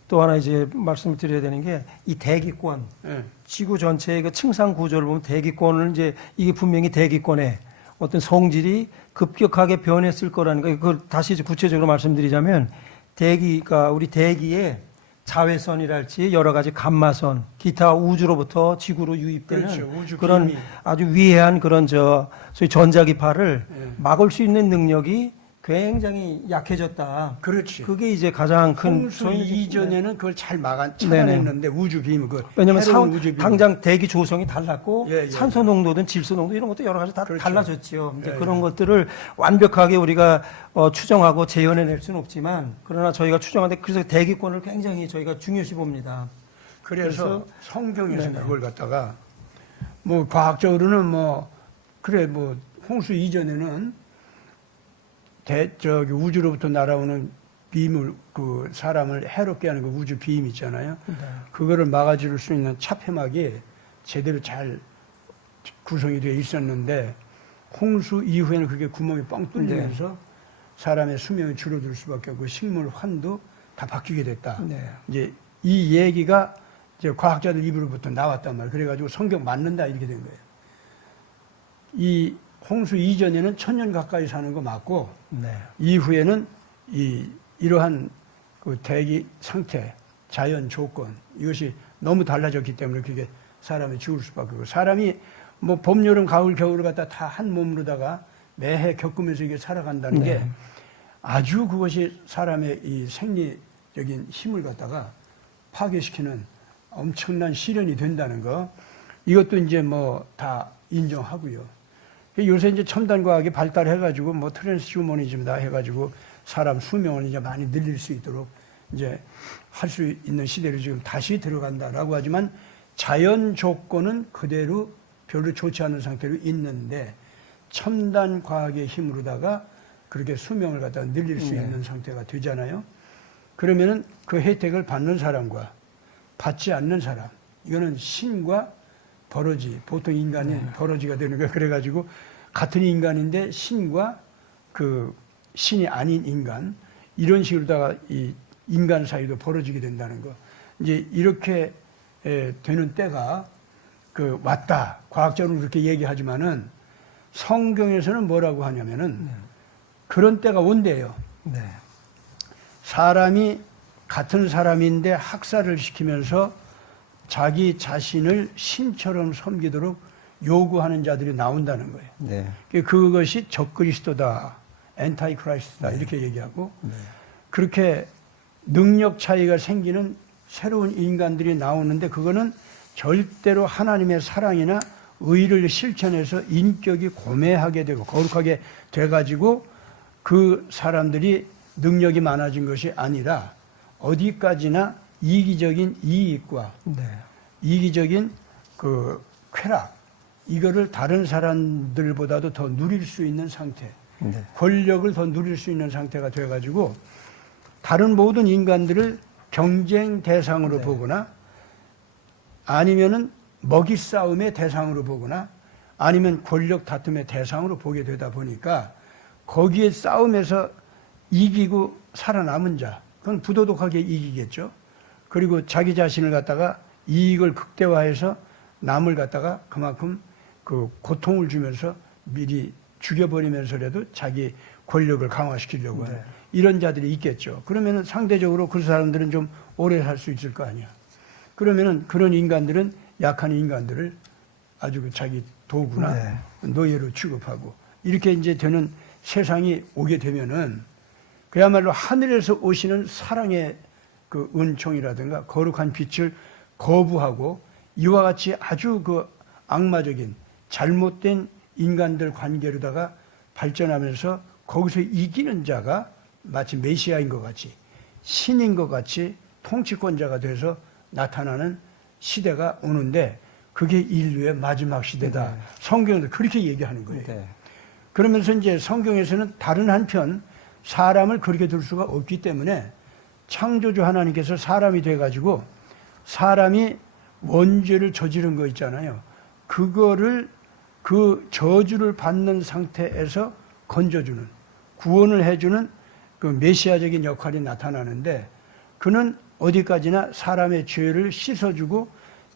또 예. 하나 이제 말씀을 드려야 되는 게 이 대기권, 예. 지구 전체의 그 층상 구조를 보면 대기권을 이제 이게 분명히 대기권의 어떤 성질이 급격하게 변했을 거라는 거. 그걸 다시 이제 구체적으로 말씀드리자면 대기가 우리 대기에 자외선이랄지 여러 가지 감마선, 기타 우주로부터 지구로 유입되는 그렇죠. 우주 그런 비행이. 아주 위해한 그런 소위 전자기파를 예. 막을 수 있는 능력이 굉장히 약해졌다. 그렇지. 그게 이제 가장 큰 홍수 저희는 이제- 이전에는 그걸 잘 차단했는데 우주 비임 왜냐하면 해로운 우주 비임. 당장 대기 조성이 달랐고 예, 예. 산소 농도든 질소 농도 이런 것도 여러 가지 다 그렇죠. 달라졌죠. 이제 예, 그런 예. 것들을 완벽하게 우리가 추정하고 재현해낼 수는 없지만 그러나 저희가 추정하는데 그래서 대기권을 굉장히 저희가 중요시 봅니다. 그래서 성경에서 네네. 그걸 갖다가 뭐 과학적으로는 그래 홍수 이전에는 우주로부터 날아오는 빔을 그 사람을 해롭게 하는 그 우주 비임 있잖아요. 네. 그거를 막아줄 수 있는 차폐막이 제대로 잘 구성이 되어 있었는데 홍수 이후에는 그게 구멍이 뻥 뚫리면서 사람의 수명이 줄어들 수밖에 없고 식물 환도 다 바뀌게 됐다. 네. 이제 이 얘기가 이제 과학자들 입으로부터 나왔단 말이에요. 그래가지고 성경 맞는다 이렇게 된 거예요. 이 홍수 이전에는 1000년 가까이 사는 거 맞고 네. 이후에는 이러한 그 대기 상태, 자연 조건 이것이 너무 달라졌기 때문에 그게 사람이 죽을 수밖에 없고 사람이 뭐 봄, 여름, 가을, 겨울을 갖다 다 한 몸으로다가 매해 겪으면서 이게 살아간다는 게 네. 아주 그것이 사람의 이 생리적인 힘을 갖다가 파괴시키는 엄청난 시련이 된다는 거 이것도 이제 뭐 다 인정하고요. 요새 이제 첨단 과학이 발달해가지고 뭐 트랜스휴머니즘다 해가지고 사람 수명을 이제 많이 늘릴 수 있도록 이제 할 수 있는 시대로 지금 다시 들어간다라고 하지만 자연 조건은 그대로 별로 좋지 않은 상태로 있는데 첨단 과학의 힘으로다가 그렇게 수명을 갖다 늘릴 수 있는 상태가 되잖아요. 그러면은 그 혜택을 받는 사람과 받지 않는 사람 이거는 신과 버러지 보통 인간이 버러지가 되는 거예요. 그래가지고 같은 인간인데 신과 그 신이 아닌 인간 이런 식으로다가 이 인간 사이도 벌어지게 된다는 거. 이제 이렇게 되는 때가 그 왔다. 과학적으로 그렇게 얘기하지만은 성경에서는 뭐라고 하냐면은 그런 때가 온대요. 네. 사람이 같은 사람인데 학살을 시키면서 자기 자신을 신처럼 섬기도록 요구하는 자들이 나온다는 거예요. 네. 그것이 적그리스도다, 엔타이 크라이스트다 이렇게 얘기하고 그렇게 능력 차이가 생기는 새로운 인간들이 나오는데 그거는 절대로 하나님의 사랑이나 의를 실천해서 인격이 고매하게 되고 거룩하게 돼가지고 그 사람들이 능력이 많아진 것이 아니라 어디까지나 이기적인 이익과 네. 이기적인 그 쾌락 이거를 다른 사람들보다도 더 누릴 수 있는 상태 네. 권력을 더 누릴 수 있는 상태가 돼가지고 다른 모든 인간들을 경쟁 대상으로 보거나 아니면은 먹이 싸움의 대상으로 보거나 아니면 권력 다툼의 대상으로 보게 되다 보니까 거기에 싸움에서 이기고 살아남은 자 그건 부도덕하게 이기겠죠. 그리고 자기 자신을 갖다가 이익을 극대화해서 남을 갖다가 그만큼 그 고통을 주면서 미리 죽여버리면서라도 자기 권력을 강화시키려고 하는 이런 자들이 있겠죠. 그러면은 상대적으로 그 사람들은 좀 오래 살 수 있을 거 아니야. 그러면은 그런 인간들은 약한 인간들을 아주 그 자기 도구나 노예로 취급하고 이렇게 이제 되는 세상이 오게 되면은 그야말로 하늘에서 오시는 사랑의 그 은총이라든가 거룩한 빛을 거부하고 이와 같이 아주 그 악마적인 잘못된 인간들 관계로다가 발전하면서 거기서 이기는 자가 마치 메시아인 것 같이 신인 것 같이 통치권자가 돼서 나타나는 시대가 오는데 그게 인류의 마지막 시대다. 성경에서 그렇게 얘기하는 거예요. 그러면서 이제 성경에서는 다른 한편 사람을 그렇게 둘 수가 없기 때문에 창조주 하나님께서 사람이 돼가지고 사람이 원죄를 저지른 거 있잖아요. 그거를 그 저주를 받는 상태에서 건져주는 구원을 해주는 그 메시아적인 역할이 나타나는데 그는 어디까지나 사람의 죄를 씻어주고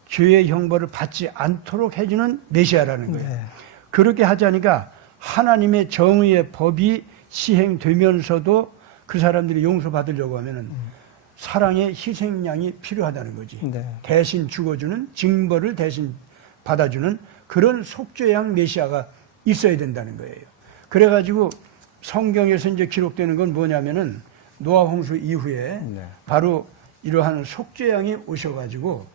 죄의 형벌을 받지 않도록 해주는 메시아라는 거예요. 그렇게 하자니까 하나님의 정의의 법이 시행되면서도 그 사람들이 용서받으려고 하면은 사랑의 희생양이 필요하다는 거지. 대신 죽어주는 징벌을 대신 받아주는 그런 속죄양 메시아가 있어야 된다는 거예요. 그래가지고 성경에서 이제 기록되는 건 뭐냐면은 노아 홍수 이후에 바로 이러한 속죄양이 오셔가지고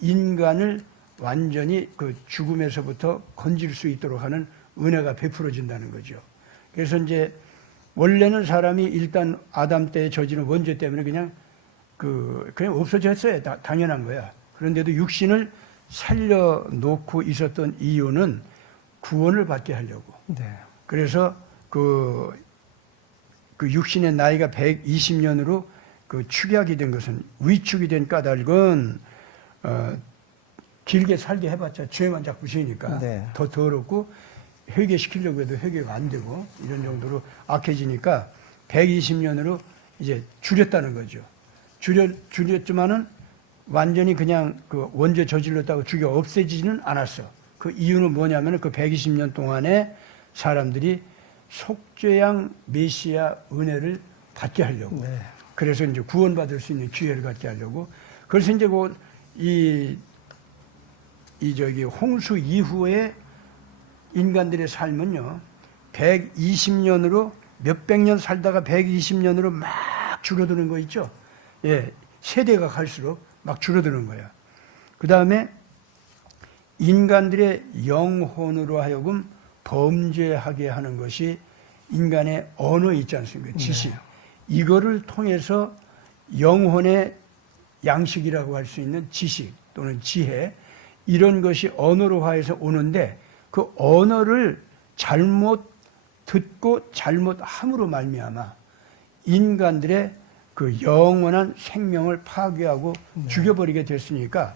인간을 완전히 그 죽음에서부터 건질 수 있도록 하는 은혜가 베풀어진다는 거죠. 그래서 이제 원래는 사람이 일단 아담 때에 저지른 원죄 때문에 그냥 없어졌어요. 당연한 거야. 그런데도 육신을 살려놓고 있었던 이유는 구원을 받게 하려고. 그래서 그 육신의 나이가 120년으로 그 축약이 된 것은 위축이 된 까닭은 길게 살게 해봤자 죄만 자꾸 지으니까 더 더럽고 회개시키려고 해도 회개가 안 되고 이런 정도로 악해지니까 120년으로 이제 줄였다는 거죠. 줄였지만은 완전히 그냥 그 원죄 저질렀다고 죽여 없애지는 않았어. 그 이유는 뭐냐면은 그 120년 동안에 사람들이 속죄양 메시아 은혜를 받게 하려고. 네. 그래서 이제 구원받을 수 있는 기회를 갖게 하려고. 그래서 이제 저기 홍수 이후에 인간들의 삶은요, 120년으로 몇백 년 살다가 120년으로 막 줄어드는 거 있죠? 예, 세대가 갈수록 막 줄어드는 거야. 그 다음에 인간들의 영혼으로 하여금 범죄하게 하는 것이 인간의 언어 있지 않습니까? 지식. 네. 이거를 통해서 영혼의 양식이라고 할 수 있는 지식 또는 지혜, 이런 것이 언어로화해서 오는데 그 언어를 잘못 듣고 잘못함으로 말미암아 인간들의 그 영원한 생명을 파괴하고 죽여버리게 됐으니까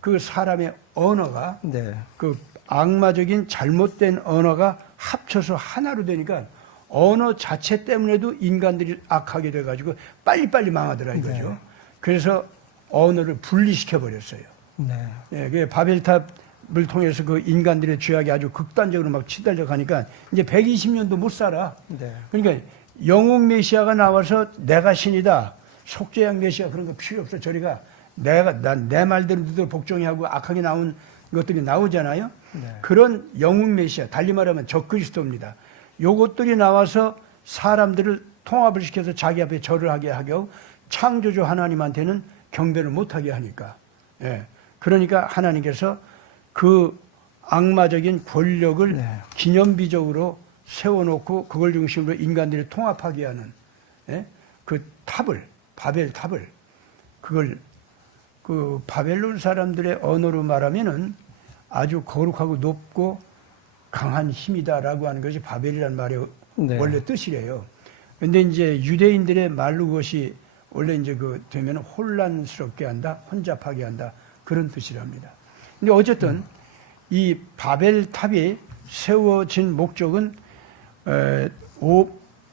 그 사람의 언어가 네. 그 악마적인 잘못된 언어가 합쳐서 하나로 되니까 언어 자체 때문에도 인간들이 악하게 돼가지고 빨리빨리 망하더라 이거죠. 네. 그래서 언어를 분리시켜 버렸어요. 네. 예, 그 바벨탑을 통해서 그 인간들의 죄악이 아주 극단적으로 막 치달려 가니까 이제 120년도 못 살아. 네. 그러니까 영웅 메시아가 나와서 내가 신이다, 속죄양 메시아 그런 거 필요 없어. 저리가 내 말대로 너희들 복종이 하고 악하게 나온 것들이 나오잖아요. 네. 그런 영웅 메시아, 달리 말하면 적그리스도입니다. 요것들이 나와서 사람들을 통합을 시켜서 자기 앞에 절을 하게 하고 창조주 하나님한테는 경배를 못하게 하니까. 예. 그러니까 하나님께서 그 악마적인 권력을 네. 기념비적으로 세워놓고 그걸 중심으로 인간들이 통합하게 하는, 예? 그 탑을, 바벨 탑을, 그걸 그 바벨론 사람들의 언어로 말하면은 아주 거룩하고 높고 강한 힘이다라고 하는 것이 바벨이라는 말의 네. 원래 뜻이래요. 근데 이제 유대인들의 말로 그것이 원래 이제 그 되면 혼란스럽게 한다, 혼잡하게 한다, 그런 뜻이랍니다. 근데 어쨌든 이 바벨탑이 세워진 목적은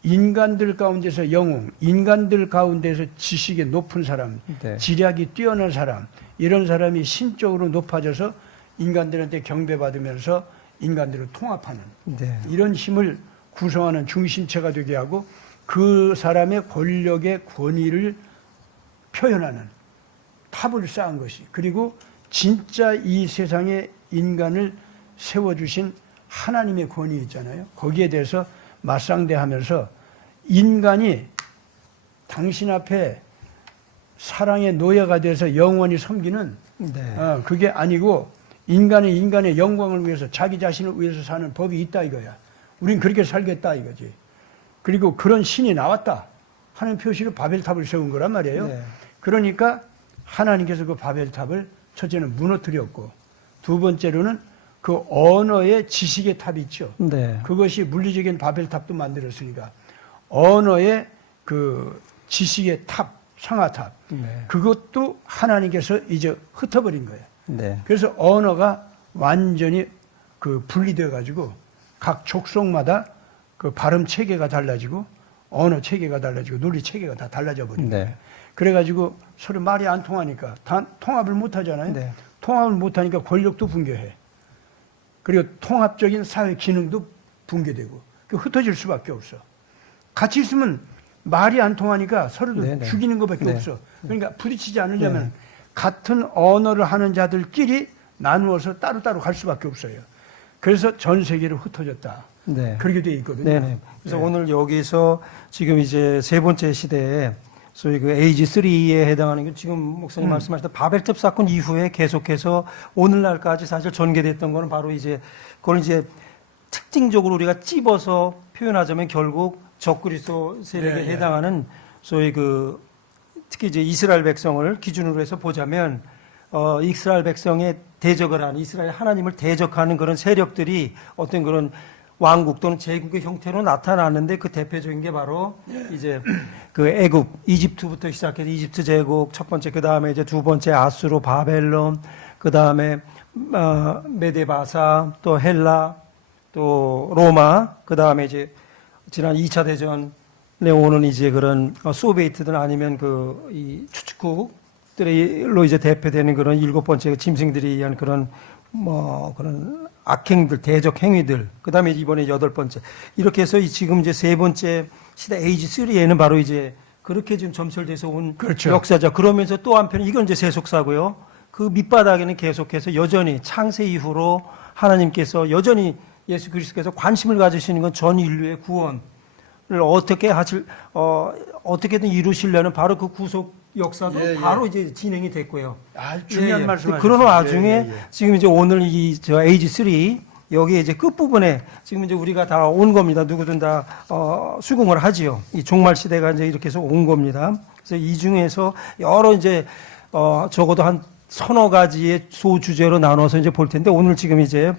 인간들 가운데서 영웅, 인간들 가운데서 지식이 높은 사람, 네. 지략이 뛰어난 사람, 이런 사람이 신적으로 높아져서 인간들한테 경배받으면서 인간들을 통합하는 네. 이런 힘을 구성하는 중심체가 되게 하고 그 사람의 권력의 권위를 표현하는 탑을 쌓은 것이, 그리고 진짜 이 세상에 인간을 세워주신 하나님의 권위 있잖아요. 거기에 대해서 맞상대하면서 인간이 당신 앞에 사랑의 노예가 돼서 영원히 섬기는 네. 그게 아니고 인간의 영광을 위해서 자기 자신을 위해서 사는 법이 있다 이거야. 우린 그렇게 살겠다 이거지. 그리고 그런 신이 나왔다 하는 표시로 바벨탑을 세운 거란 말이에요. 네. 그러니까 하나님께서 그 바벨탑을 첫째는 무너뜨렸고 두 번째로는 그 언어의 지식의 탑이 있죠. 네. 그것이 물리적인 바벨탑도 만들었으니까 언어의 그 지식의 탑, 상하탑, 네. 그것도 하나님께서 이제 흩어버린 거예요. 네. 그래서 언어가 완전히 그 분리되어 가지고 각 족속마다 그 발음 체계가 달라지고 언어 체계가 달라지고 논리 체계가 다 달라져 버린 거예요. 네. 그래가지고 서로 말이 안 통하니까 통합을 못 하잖아요. 네. 통합을 못 하니까 권력도 붕괴해. 그리고 통합적인 사회 기능도 붕괴되고 흩어질 수밖에 없어. 같이 있으면 말이 안 통하니까 서로도 네, 네. 죽이는 것밖에 네. 없어. 그러니까 부딪히지 않으려면 네. 같은 언어를 하는 자들끼리 나누어서 따로따로 갈 수밖에 없어요. 그래서 전 세계로 흩어졌다. 네. 그렇게 돼 있거든요. 네네. 그래서 네. 오늘 여기서 지금 이제 세 번째 시대에 소위 그 에이지 3에 해당하는 게 지금 목사님 말씀하셨던 바벨탑 사건 이후에 계속해서 오늘날까지 사실 전개됐던 거는 바로 이제 그걸 이제 특징적으로 우리가 찝어서 표현하자면 결국 적그리스도 세력에 네, 네. 해당하는 소위 그 특히 이제 이스라엘 백성을 기준으로 해서 보자면 이스라엘 백성의 대적을 하는 이스라엘 하나님을 대적하는 그런 세력들이 어떤 그런 왕국 또는 제국의 형태로 나타났는데 그 대표적인 게 바로 이제 그 애굽, 이집트부터 시작해서 이집트 제국 첫 번째, 그 다음에 이제 두 번째 아수르, 바벨론, 그 다음에 메데바사, 또 헬라, 또 로마, 그 다음에 이제 지난 2차 대전에 오는 이제 그런 소비에트든 아니면 그 이 추축국들로 이제 대표되는 그런 일곱 번째 짐승들이 의한 그런 뭐 그런 악행들, 대적 행위들, 그 다음에 이번에 8번째. 이렇게 해서 지금 이제 3번째 시대 Age3에는 바로 이제 그렇게 지금 점철돼서 온 그렇죠. 역사죠. 그러면서 또 한편 이건 이제 세속사고요. 그 밑바닥에는 계속해서 여전히 창세 이후로 하나님께서 여전히 예수 그리스도께서 관심을 가지시는 건 전 인류의 구원을 어떻게든 이루시려는 바로 그 구속 역사도 예, 예. 바로 이제 진행이 됐고요. 아주 중요한 말씀하셨어요. 그런 와중에 예, 예, 예. 지금 이제 오늘 저 Age3 여기 이제 끝부분에 지금 이제 우리가 다 온 겁니다. 누구든 다 수긍을 하지요. 이 종말 시대가 이제 이렇게 해서 온 겁니다. 그래서 이 중에서 여러 이제 적어도 한 서너 가지의 소주제로 나눠서 이제 볼 텐데 오늘 지금 이제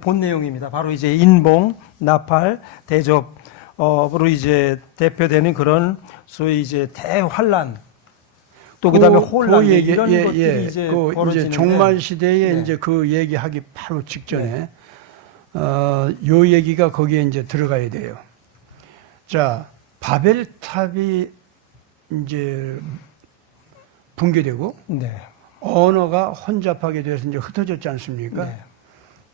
본 내용입니다. 바로 이제 인봉, 나팔, 대접으로 이제 대표되는 그런 소위 이제 대환란 또 그다음에 혼란 얘기, 이런 것들이 이제 이제 벌어지는데 종말 시대에 네. 이제 그 얘기하기 바로 직전에 요 얘기가 거기에 이제 들어가야 돼요. 자, 바벨탑이 이제 붕괴되고 네. 언어가 혼잡하게 돼서 이제 흩어졌지 않습니까? 네.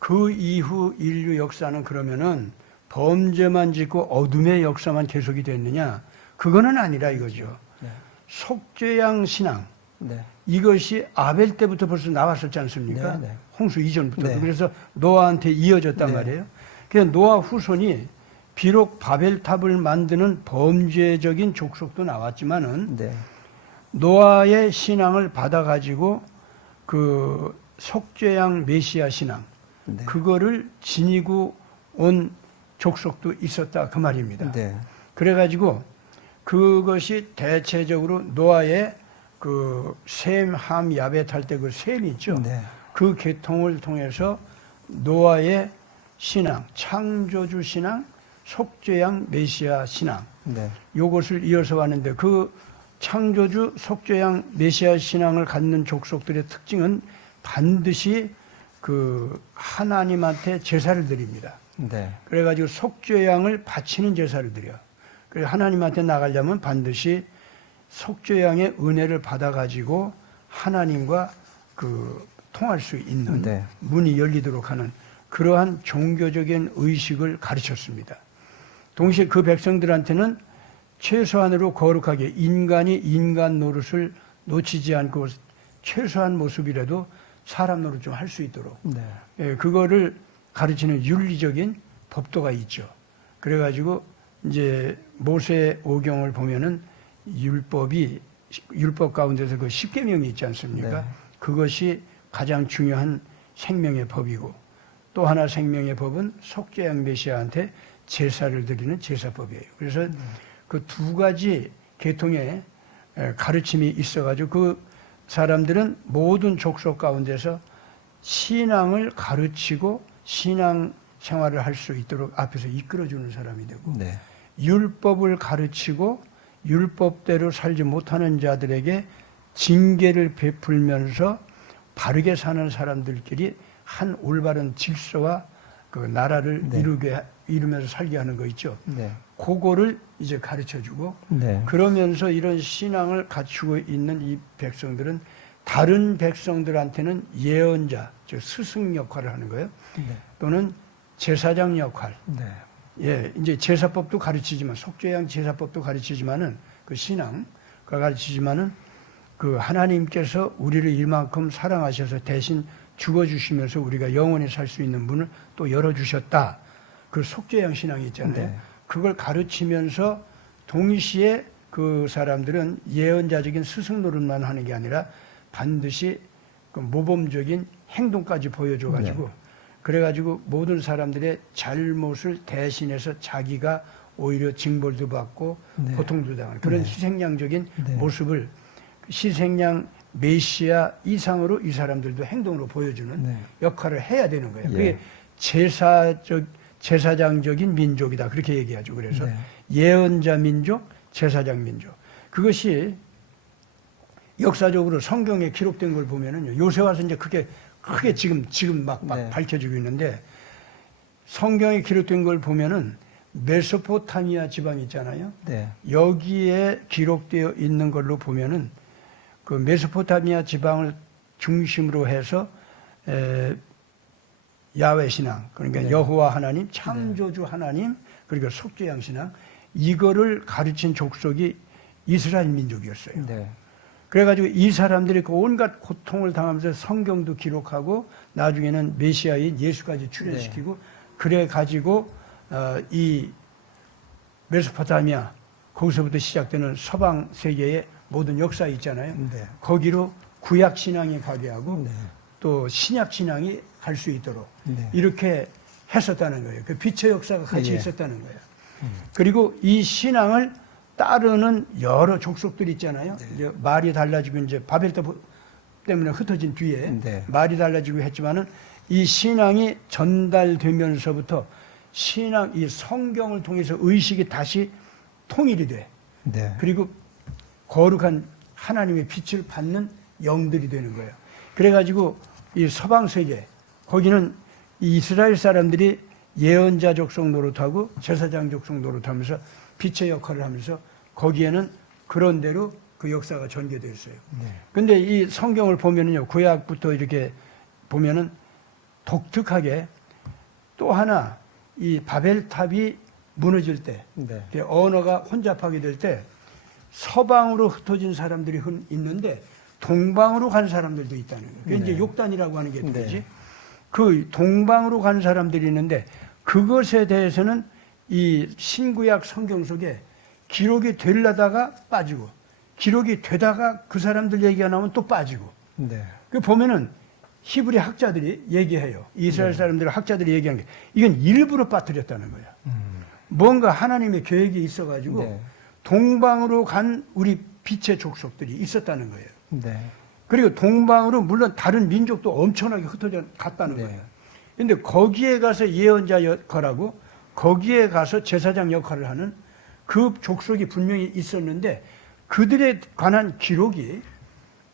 그 이후 인류 역사는 그러면은 범죄만 짓고 어둠의 역사만 계속이 됐느냐? 그거는 아니라 이거죠. 네. 속죄양 신앙 네. 이것이 아벨 때부터 벌써 나왔었지 않습니까? 네, 네. 홍수 이전부터. 네. 그래서 노아한테 이어졌단 네. 말이에요. 그래서 노아 후손이 비록 바벨탑을 만드는 범죄적인 족속도 나왔지만은 네. 노아의 신앙을 받아가지고 그 속죄양 메시아 신앙 네. 그거를 지니고 온 족속도 있었다 그 말입니다. 네. 그래가지고 그것이 대체적으로 노아의 그 셈, 함, 야벳 할 때 그 셈이 있죠. 네. 그 계통을 통해서 노아의 신앙, 창조주 신앙, 속죄양 메시아 신앙 네. 요것을 이어서 왔는데 그 창조주 속죄양 메시아 신앙을 갖는 족속들의 특징은 반드시 그 하나님한테 제사를 드립니다. 네. 그래가지고 속죄양을 바치는 제사를 드려. 그래서 하나님한테 나가려면 반드시 속죄양의 은혜를 받아가지고 하나님과 그 통할 수 있는 네. 문이 열리도록 하는 그러한 종교적인 의식을 가르쳤습니다. 동시에 그 백성들한테는 최소한으로 거룩하게 인간이 인간 노릇을 놓치지 않고 최소한 모습이라도 사람 노릇 좀 할 수 있도록 네. 그거를 가르치는 윤리적인 법도가 있죠. 그래가지고 이제 모세 오경을 보면은 율법 가운데서 그 십계명이 있지 않습니까? 네. 그것이 가장 중요한 생명의 법이고 또 하나 생명의 법은 속죄양 메시아한테 제사를 드리는 제사법이에요. 그래서 그 두 가지 계통의 가르침이 있어가지고 그 사람들은 모든 족속 가운데서 신앙을 가르치고 신앙 생활을 할 수 있도록 앞에서 이끌어주는 사람이 되고 네. 율법을 가르치고 율법대로 살지 못하는 자들에게 징계를 베풀면서 바르게 사는 사람들끼리 한 올바른 질서와 그 나라를 네. 이루면서 살게 하는 거 있죠. 네. 그거를 이제 가르쳐주고 네. 그러면서 이런 신앙을 갖추고 있는 이 백성들은 다른 백성들한테는 예언자, 즉 스승 역할을 하는 거예요. 네. 또는 제사장 역할. 네. 예, 이제 제사법도 가르치지만 속죄양 제사법도 가르치지만은 그 신앙 그 가르치지만은 그 하나님께서 우리를 이만큼 사랑하셔서 대신 죽어주시면서 우리가 영원히 살 수 있는 문을 또 열어주셨다. 그 속죄양 신앙이 있잖아요. 네. 그걸 가르치면서 동시에 그 사람들은 예언자적인 스승 노릇만 하는 게 아니라 반드시 그 모범적인 행동까지 보여줘가지고 네. 그래가지고 모든 사람들의 잘못을 대신해서 자기가 오히려 징벌도 받고 네. 고통도 당하는 그런 네. 희생양적인 네. 모습을 희생양 메시아 이상으로 이 사람들도 행동으로 보여주는 네. 역할을 해야 되는 거예요. 예. 그게 제사장적인 민족이다. 그렇게 얘기하죠. 그래서 네. 예언자 민족, 제사장 민족. 그것이 역사적으로 성경에 기록된 걸 보면은요. 요새 와서 이제 크게 지금 막 네. 밝혀지고 있는데 성경에 기록된 걸 보면은 메소포타미아 지방 있잖아요. 네. 여기에 기록되어 있는 걸로 보면은 그 메소포타미아 지방을 중심으로 해서 야훼 신앙, 그러니까 네. 여호와 하나님, 창조주 하나님, 그리고 속죄양 신앙, 이거를 가르친 족속이 이스라엘 민족이었어요. 네. 그래가지고 이 사람들이 그 온갖 고통을 당하면서 성경도 기록하고 나중에는 메시아인 예수까지 출현시키고 그래가지고 이 메소포타미아 거기서부터 시작되는 서방 세계의 모든 역사 있잖아요. 네. 거기로 구약 신앙이 가게 하고 네. 또 신약 신앙이 갈 수 있도록 네. 이렇게 했었다는 거예요. 그 빛의 역사가 같이 예. 있었다는 거예요. 그리고 이 신앙을 따르는 여러 족속들이 있잖아요. 이제 말이 달라지고 이제 바벨탑 때문에 흩어진 뒤에 네. 말이 달라지고 했지만은 이 신앙이 전달되면서부터 신앙 이 성경을 통해서 의식이 다시 통일이 돼. 네. 그리고 거룩한 하나님의 빛을 받는 영들이 되는 거예요. 그래가지고 이 서방 세계 거기는 이 이스라엘 사람들이 예언자 족속 노릇하고 제사장 족속 노릇하면서 빛의 역할을 하면서 거기에는 그런 대로 그 역사가 전개되어 있어요. 네. 근데 이 성경을 보면은요, 구약부터 이렇게 보면은 독특하게 또 하나 이 바벨탑이 무너질 때, 네. 언어가 혼잡하게 될 때 서방으로 흩어진 사람들이 있는데 동방으로 간 사람들도 있다는 거예요. 그게 네. 이제 욕단이라고 하는 게 되지. 네. 그 동방으로 간 사람들이 있는데 그것에 대해서는 이 신구약 성경 속에 기록이 되려다가 빠지고 기록이 되다가 그 사람들 얘기가 나오면 또 빠지고 네. 그 보면은 히브리 학자들이 얘기해요. 이스라엘 사람들 학자들이 얘기한 게 이건 일부러 빠뜨렸다는 거예요. 뭔가 하나님의 계획이 있어가지고 네. 동방으로 간 우리 빛의 족속들이 있었다는 거예요. 네. 그리고 동방으로 물론 다른 민족도 엄청나게 흩어져 갔다는 네. 거예요. 근데 거기에 가서 예언자 역할하고 거기에 가서 제사장 역할을 하는 그 족속이 분명히 있었는데 그들에 관한 기록이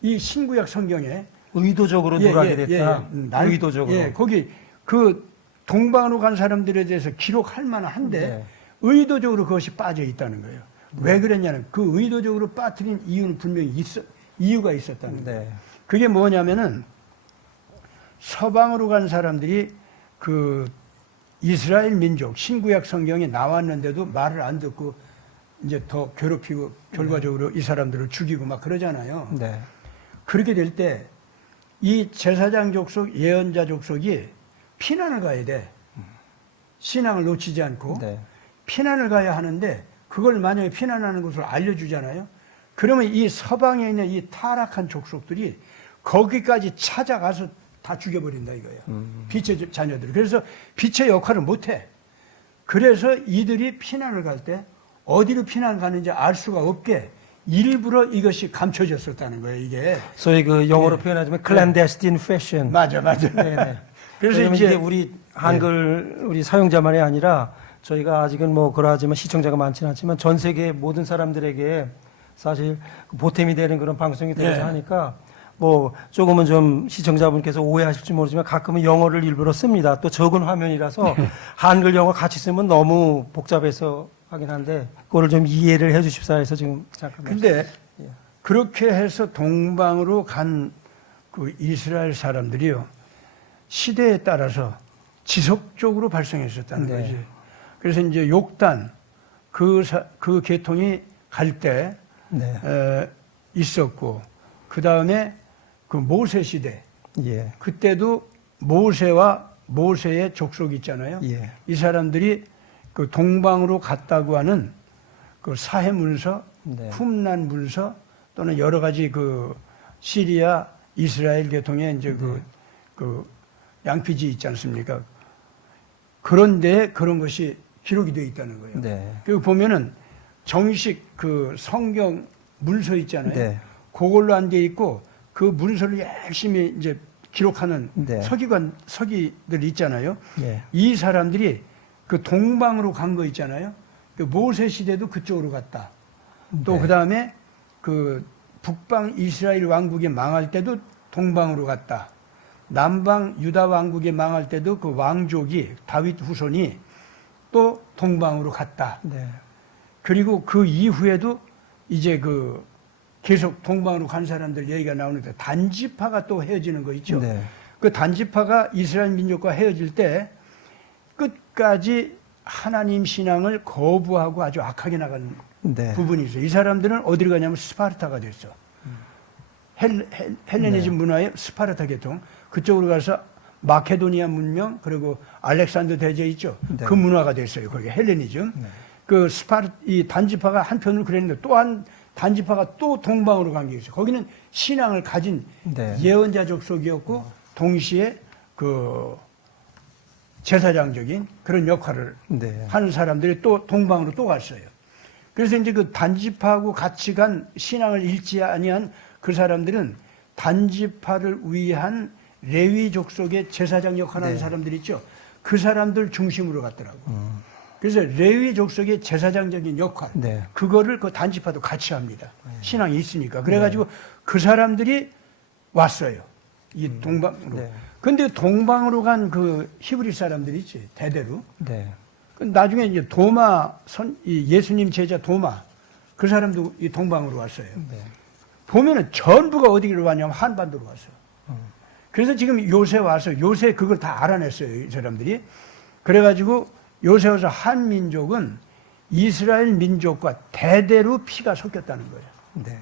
이 신구약 성경에 의도적으로 누락이 됐다. 의도적으로. 예, 거기 그 동방으로 간 사람들에 대해서 기록할 만한데 네. 의도적으로 그것이 빠져 있다는 거예요. 왜 그랬냐면 그 의도적으로 빠뜨린 이유는 분명히 이유가 있었다는 거예요. 네. 그게 뭐냐면은 서방으로 간 사람들이 그 이스라엘 민족 신구약 성경에 나왔는데도 말을 안 듣고 이제 더 괴롭히고 결과적으로 이 사람들을 죽이고 막 그러잖아요. 네. 그렇게 될 때 이 제사장 족속, 예언자 족속이 피난을 가야 돼. 신앙을 놓치지 않고 네. 피난을 가야 하는데 그걸 만약에 피난하는 것을 알려주잖아요. 그러면 이 서방에 있는 이 타락한 족속들이 거기까지 찾아가서 다 죽여버린다 이거예요. 빛의 자녀들. 그래서 빛의 역할을 못해. 그래서 이들이 피난을 갈 때 어디로 피난 가는지 알 수가 없게 일부러 이것이 감춰졌었다는 거예요, 이게. 소위 그 영어로 표현하자면 clandestine fashion. 맞아. 네네. 그래서 그래서 이제 이게 우리 한글 우리 사용자만이 아니라 저희가 아직은 뭐 그러하지만 시청자가 많지는 않지만 전 세계 모든 사람들에게 사실 보탬이 되는 그런 방송이 되고자 네. 하니까 뭐 조금은 좀 시청자분께서 오해하실지 모르지만 가끔은 영어를 일부러 씁니다. 또 적은 화면이라서 한글 영어 같이 쓰면 너무 복잡해서 하긴 한데 그거를 좀 이해를 해 주십사 해서 지금 잠깐. 근데 예. 그렇게 해서 동방으로 간 그 이스라엘 사람들이요. 시대에 따라서 지속적으로 발생했었다는 네. 거지. 그래서 이제 욕단 그 계통이 갈 때 네. 있었고 그 다음에 그 모세 시대 예. 그때도 모세와 모세의 족속이 있잖아요. 예. 이 사람들이 그 동방으로 갔다고 하는 그 사해 문서, 네. 쿰난 문서 또는 여러 가지 그 시리아, 이스라엘 계통의 이제 그 양피지 있지 않습니까? 그런데 그런 것이 기록이 되어 있다는 거예요. 네. 그리고 보면은 정식 그 성경 문서 있잖아요. 네. 그걸로 안 돼 있고 그 문서를 열심히 이제 기록하는 네. 서기들 있잖아요. 예. 이 사람들이 그 동방으로 간 거 있잖아요. 그 모세 시대도 그쪽으로 갔다. 또 네. 그 다음에 그 북방 이스라엘 왕국이 망할 때도 동방으로 갔다. 남방 유다 왕국이 망할 때도 그 왕족이 다윗 후손이 또 동방으로 갔다. 네. 그리고 그 이후에도 이제 그 계속 동방으로 간 사람들 얘기가 나오는데 단지파가 또 헤어지는 거 있죠. 네. 그 단지파가 이스라엘 민족과 헤어질 때 끝까지 하나님 신앙을 거부하고 아주 악하게 나간 네. 부분이 있어요. 이 사람들은 어디로 가냐면 스파르타가 됐어. 헬레니즘 문화의 스파르타 계통. 그쪽으로 가서 마케도니아 문명, 그리고 알렉산더 대제 있죠. 네. 그 문화가 됐어요. 거기 헬레니즘. 네. 이 단지파가 한편으로 그랬는데 또한 단지파가 또 동방으로 간 게 있어요. 거기는 신앙을 가진 네. 예언자 족속이었고 동시에 그 제사장적인 그런 역할을 네. 하는 사람들이 또 동방으로 또 갔어요. 그래서 이제 그 단지파하고 같이 간 신앙을 잃지 아니한 그 사람들은 단지파를 위한 레위 족속의 제사장 역할을 하는 네. 사람들 있죠. 그 사람들 중심으로 갔더라고. 그래서 레위 족속의 제사장적인 역할, 네. 그거를 그 단지파도 같이 합니다. 신앙이 있으니까. 그래가지고 그 사람들이 왔어요. 이 동방으로. 네. 근데 동방으로 간 그 히브리 사람들이 있지, 대대로. 네. 나중에 이제 이 예수님 제자 도마, 그 사람도 이 동방으로 왔어요. 네. 보면은 전부가 어디로 왔냐면 한반도로 왔어요. 그래서 지금 요새 와서 요새 그걸 다 알아냈어요, 이 사람들이. 그래가지고 요새 와서 한민족은 이스라엘 민족과 대대로 피가 섞였다는 거예요. 네.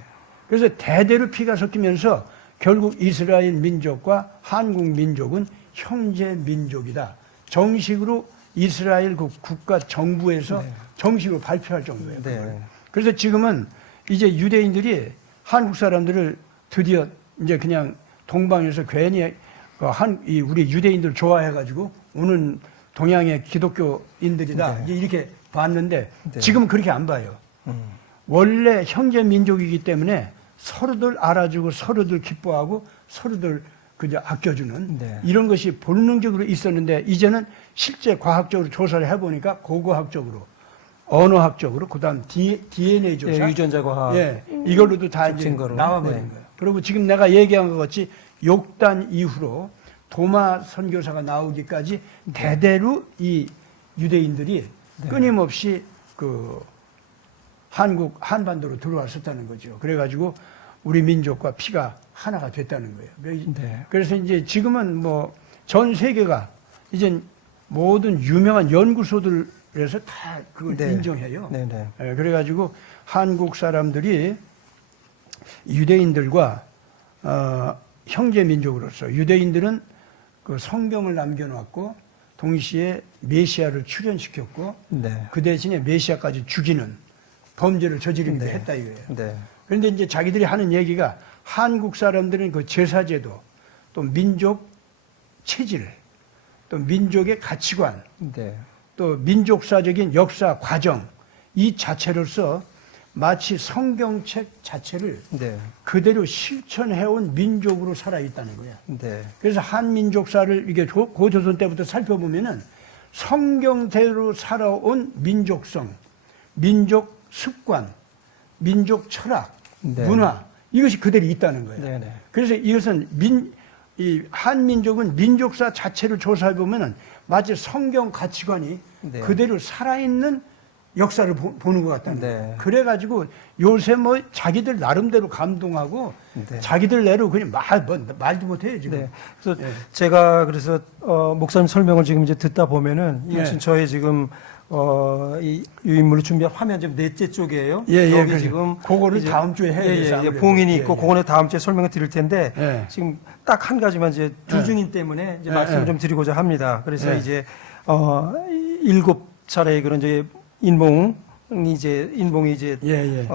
그래서 대대로 피가 섞이면서 결국 이스라엘 민족과 한국 민족은 형제 민족이다. 정식으로 이스라엘 그 국가 정부에서 네. 정식으로 발표할 정도예요. 네. 그래서 지금은 이제 유대인들이 한국 사람들을 드디어 이제 그냥 동방에서 괜히 우리 유대인들 좋아해가지고 오는 동양의 기독교인들이다. 네. 이제 이렇게 봤는데 네. 지금은 그렇게 안 봐요. 원래 형제 민족이기 때문에 서로들 알아주고 서로들 기뻐하고 서로들 그저 아껴주는 네. 이런 것이 본능적으로 있었는데 이제는 실제 과학적으로 조사를 해보니까 고고학적으로 언어학적으로 그다음 DNA 조사, 예, 유전자 과학, 이걸로도 다 이제 증거로. 나와버린 네. 거예요. 그리고 지금 내가 얘기한 것 같이 욕단 이후로 도마 선교사가 나오기까지 대대로 이 유대인들이 네. 끊임없이 그 한반도로 들어왔었다는 거죠. 그래가지고 우리 민족과 피가 하나가 됐다는 거예요. 네. 그래서 이제 지금은 뭐 전 세계가 이제 모든 유명한 연구소들에서 다 그걸 네. 인정해요. 네, 네. 예, 그래가지고 한국 사람들이 유대인들과 형제 민족으로서 유대인들은 그 성경을 남겨놓았고 동시에 메시아를 출현시켰고 네. 그 대신에 메시아까지 죽이는 범죄를 저지르기도 네. 했다 이거예요. 네. 그런데 이제 자기들이 하는 얘기가 한국 사람들은 그 제사제도 또 민족 체질 또 민족의 가치관 네. 또 민족사적인 역사 과정 이 자체로서 마치 성경책 자체를 네. 그대로 실천해온 민족으로 살아있다는 거야. 네. 그래서 한민족사를 이게 고조선 때부터 살펴보면은 성경대로 살아온 민족성, 민족 습관, 민족 철학, 네. 문화 이것이 그대로 있다는 거예요. 네, 네. 그래서 이것은 이 한민족은 민족사 자체를 조사해 보면은 마치 성경 가치관이 네. 그대로 살아있는 역사를 보는 것 같다는 네. 거예요. 그래가지고 요새 뭐 자기들 나름대로 감동하고 네. 자기들 내로 그냥 말도 못해요 지금. 네. 그래서 네. 제가 그래서 목사님 설명을 지금 이제 듣다 보면은 이것은 네. 저의 지금 이 유인물을 준비한 화면 지금 넷째 쪽이에요. 예, 여기 그래요. 지금 그거를 이제 다음 주에 해야 돼서 아무래도. 봉인이 예, 있고 예. 그거는 다음 주에 설명을 드릴 텐데 예. 지금 딱 한 가지만 이제 두 예. 중인 때문에 이제 예, 말씀을 예. 좀 드리고자 합니다. 그래서 예. 이제 7차례의 그런 이제 인봉이 이제 예, 예.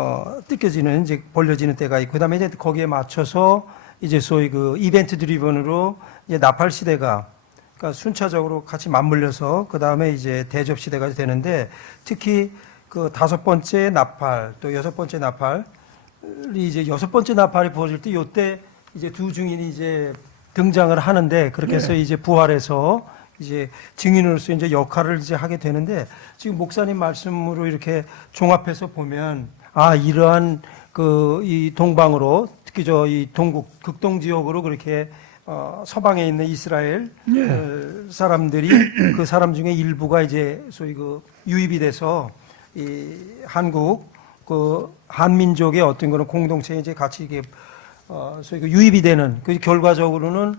뜯겨지는 이제 벌려지는 때가 있고 그다음에 이제 거기에 맞춰서 이제 소위 그 이벤트 드리븐으로 이제 나팔 시대가 그러니까 순차적으로 같이 맞물려서 그다음에 이제 대접 시대가 되는데 특히 그 5번째 나팔 또 6번째 나팔이 이제 6번째 나팔이 부어질 때 요때 이제 두 증인이 이제 등장을 하는데 그렇게 해서 네. 이제 부활해서 이제 증인으로서 이제 역할을 이제 하게 되는데 지금 목사님 말씀으로 이렇게 종합해서 보면 이러한 그 이 동방으로 특히 저 이 동국 극동 지역으로 그렇게 서방에 있는 이스라엘 사람들이 그 사람 중에 일부가 이제 소위 그 유입이 돼서 이 한국 그 한민족의 어떤 그런 공동체에 이제 같이 이게 소위 그 유입이 되는 그 결과적으로는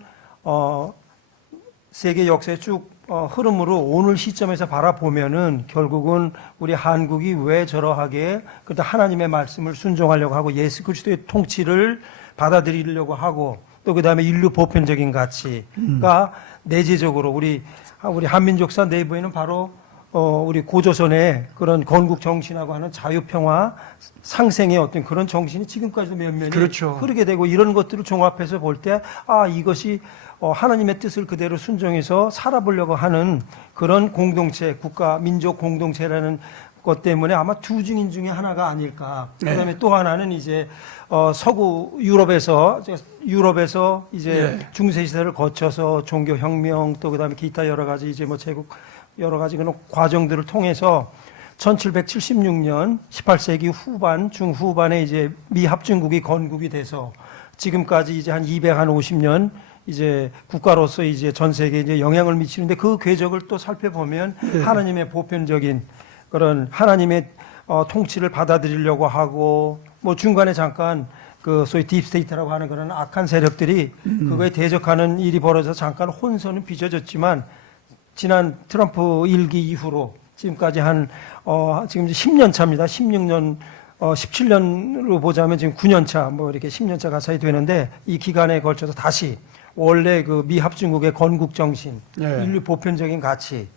세계 역사의 쭉 흐름으로 오늘 시점에서 바라보면은 결국은 우리 한국이 왜 저러하게 그때 하나님의 말씀을 순종하려고 하고 예수 그리스도의 통치를 받아들이려고 하고 또 그다음에 인류 보편적인 가치가 내재적으로 우리 한민족사 내부에는 바로 우리 고조선의 그런 건국 정신하고 하는 자유평화 상생의 어떤 그런 정신이 지금까지도 면면이 그렇죠. 흐르게 되고 이런 것들을 종합해서 볼 때 이것이 하나님의 뜻을 그대로 순종해서 살아보려고 하는 그런 공동체, 국가, 민족 공동체라는 것 때문에 아마 두 증인 중에 하나가 아닐까. 네. 그다음에 또 하나는 이제 서구 유럽에서 이제 네. 중세 시대를 거쳐서 종교 혁명 또 그다음에 기타 여러 가지 이제 뭐 제국 여러 가지 그런 과정들을 통해서 1776년 18세기 후반 중후반에 이제 미 합중국이 건국이 돼서 지금까지 이제 한 250년 이제 국가로서 이제 전 세계에 이제 영향을 미치는데 그 궤적을 또 살펴보면 네. 하나님의 보편적인 그런 하나님의 통치를 받아들이려고 하고 뭐 중간에 잠깐 그 소위 딥스테이트라고 하는 그런 악한 세력들이 그거에 대적하는 일이 벌어져서 잠깐 혼선은 빚어졌지만 지난 트럼프 1기 이후로 지금까지 지금 이제 10년 차입니다. 16년 17년으로 보자면 지금 9년 차 뭐 이렇게 10년 차 가까이 되는데 이 기간에 걸쳐서 다시 원래 그 미합중국의 건국 정신, 네. 인류 보편적인 가치,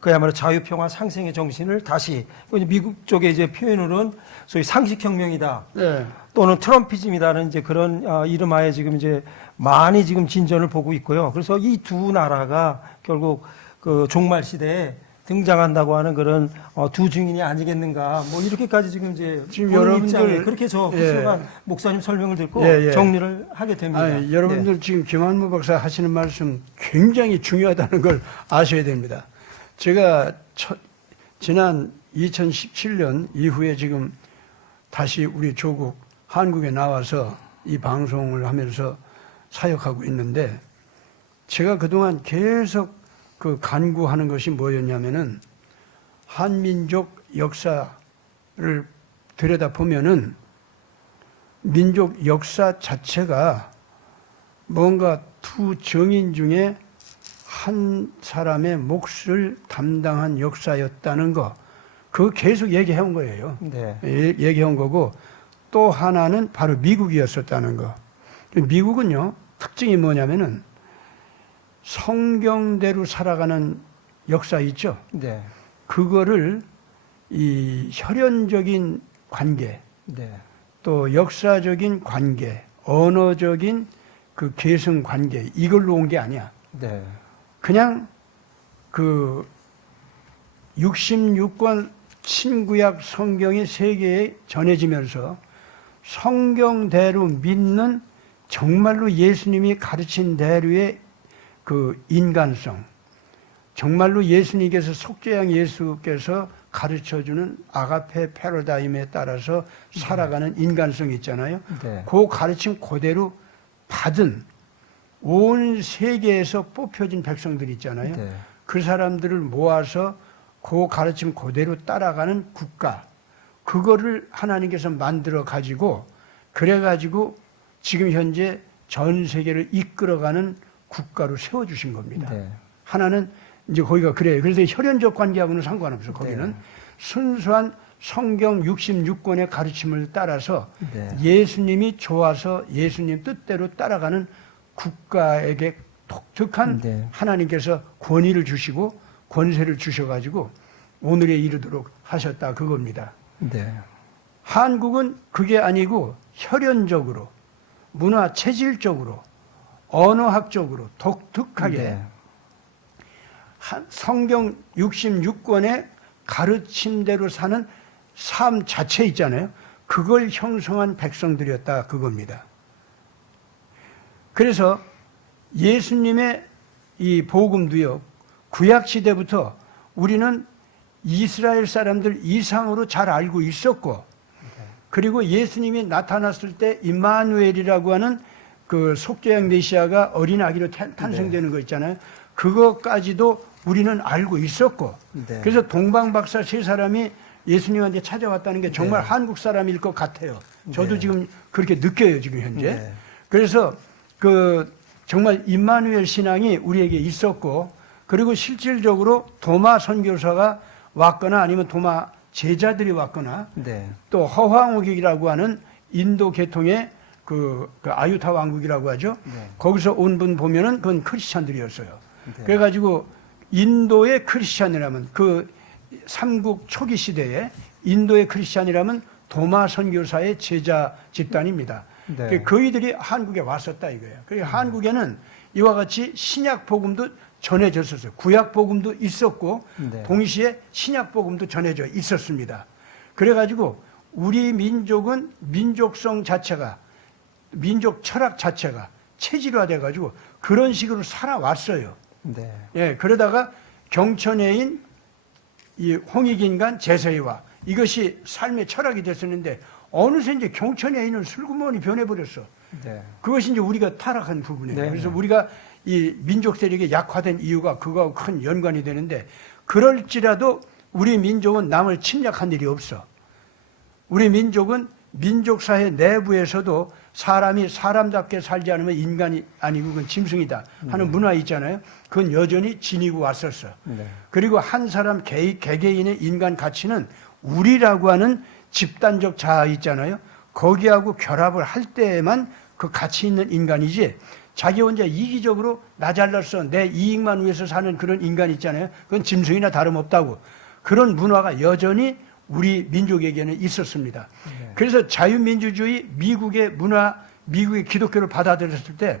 그야말로 자유평화 상생의 정신을 다시 미국 쪽에 이제 표현으로는 소위 상식혁명이다. 네. 또는 트럼피즘이라는 이제 그런 이름하에 지금 이제 많이 지금 진전을 보고 있고요. 그래서 이 두 나라가 결국 그 종말 시대에 등장한다고 하는 그런 두 증인이 아니겠는가. 뭐 이렇게까지 지금 이제 지금 보는 여러분들 입장에 그렇게 훌륭한 예. 목사님 설명을 듣고 예, 예. 정리를 하게 됩니다. 아니, 여러분들 지금 김한무 박사 하시는 말씀 굉장히 중요하다는 걸 아셔야 됩니다. 제가 지난 2017년 이후에 지금 다시 우리 조국 한국에 나와서 이 방송을 하면서 사역하고 있는데 제가 그동안 계속 그 간구하는 것이 뭐였냐면은 한민족 역사를 들여다보면은 민족 역사 자체가 뭔가 두 정인 중에 한 사람의 몫을 담당한 역사였다는 거, 그거 계속 얘기해온 거예요. 네. 얘기해온 거고, 또 하나는 바로 미국이었었다는 거. 미국은요, 특징이 뭐냐면은 성경대로 살아가는 역사 있죠? 네. 그거를 이 혈연적인 관계, 네. 또 역사적인 관계, 언어적인 그 계승 관계, 이걸로 온 게 아니야. 네. 그냥 그 66권 신구약 성경이 세계에 전해지면서 성경대로 믿는 정말로 예수님이 가르친 대로의 그 인간성, 정말로 예수님께서 속죄양 예수께서 가르쳐주는 아가페 패러다임에 따라서 살아가는 인간성이 있잖아요. 네. 그 가르침 그대로 받은 온 세계에서 뽑혀진 백성들이 있잖아요. 네. 그 사람들을 모아서 그 가르침 그대로 따라가는 국가, 그거를 하나님께서 만들어 가지고 그래 가지고 지금 현재 전 세계를 이끌어가는 국가로 세워주신 겁니다. 네. 하나는 이제 거기가 그래요. 그래서 혈연적 관계하고는 상관없어. 거기는 네. 순수한 성경 66권의 가르침을 따라서 네. 예수님이 좋아서 예수님 뜻대로 따라가는 국가에게 독특한 네. 하나님께서 권위를 주시고 권세를 주셔가지고 오늘에 이르도록 하셨다, 그겁니다. 네. 한국은 그게 아니고 혈연적으로, 문화 체질적으로, 언어학적으로 독특하게 네. 성경 66권의 가르침대로 사는 삶 자체 있잖아요. 그걸 형성한 백성들이었다, 그겁니다. 그래서 예수님의 이 복음도요, 구약 시대부터 우리는 이스라엘 사람들 이상으로 잘 알고 있었고, 그리고 예수님이 나타났을 때 임마누엘이라고 하는 그 속죄양 메시아가 어린 아기로 탄생되는 거 있잖아요. 그것까지도 우리는 알고 있었고, 네. 그래서 동방박사 세 사람이 예수님한테 찾아왔다는 게 정말 네. 한국 사람일 것 같아요. 저도 네. 지금 그렇게 느껴요, 지금 현재. 네. 그래서 그 정말 임마누엘 신앙이 우리에게 있었고, 그리고 실질적으로 도마 선교사가 왔거나 아니면 도마 제자들이 왔거나 네. 또 허황옥이라고 하는 인도 계통의 그 아유타 왕국이라고 하죠. 네. 거기서 온 분 보면은 그건 크리스찬들이었어요. 네. 그래가지고 인도의 크리스찬이라면 그 삼국 초기 시대에 인도의 크리스찬이라면 도마 선교사의 제자 집단입니다. 네. 그이들이 한국에 왔었다 이거예요. 그리고 한국에는 이와 같이 신약 복음도 전해졌었어요. 구약 복음도 있었고 네. 동시에 신약 복음도 전해져 있었습니다. 그래가지고 우리 민족은 민족성 자체가 민족 철학 자체가 체질화돼가지고 그런 식으로 살아왔어요. 네. 예, 그러다가 경천해인 이 홍익인간 제서이와 이것이 삶의 철학이 됐었는데 어느새 이제 경천해인은 슬그머니 변해버렸어. 네. 그것이 이제 우리가 타락한 부분이에요. 네, 그래서 네. 우리가 이 민족 세력이 약화된 이유가 그거하고 큰 연관이 되는데 그럴지라도 우리 민족은 남을 침략한 일이 없어. 우리 민족은 민족사회 내부에서도 사람이 사람답게 살지 않으면 인간이 아니고 그건 짐승이다 하는 문화 있잖아요. 그건 여전히 지니고 왔었어. 네. 그리고 한 사람 개개인의 인간 가치는 우리라고 하는 집단적 자아 있잖아요. 거기하고 결합을 할 때에만 그 가치 있는 인간이지 자기 혼자 이기적으로 나 잘났어 내 이익만 위해서 사는 그런 인간 있잖아요. 그건 짐승이나 다름없다고. 그런 문화가 여전히 우리 민족에게는 있었습니다. 네. 그래서 자유민주주의 미국의 문화, 미국의 기독교를 받아들였을 때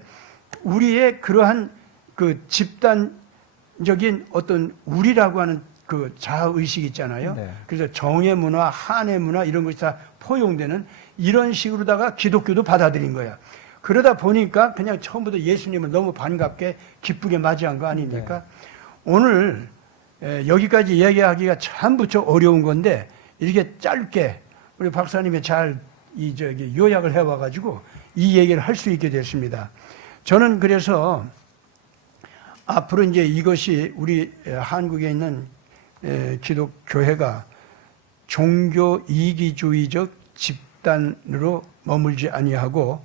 우리의 그러한 그 집단적인 어떤 우리라고 하는 그 자아의식 있잖아요. 네. 그래서 정의 문화, 한의 문화 이런 것이 다 포용되는 이런 식으로다가 기독교도 받아들인 거야. 그러다 보니까 그냥 처음부터 예수님을 너무 반갑게 기쁘게 맞이한 거 아닙니까? 오늘 여기까지 이야기하기가 참 부쩍 어려운 건데 이렇게 짧게 우리 박사님이 잘 요약을 해와가지고 이 얘기를 할 수 있게 됐습니다. 저는 그래서 앞으로 이제 이것이 우리 한국에 있는 기독교회가 종교 이기주의적 집단으로 머물지 아니하고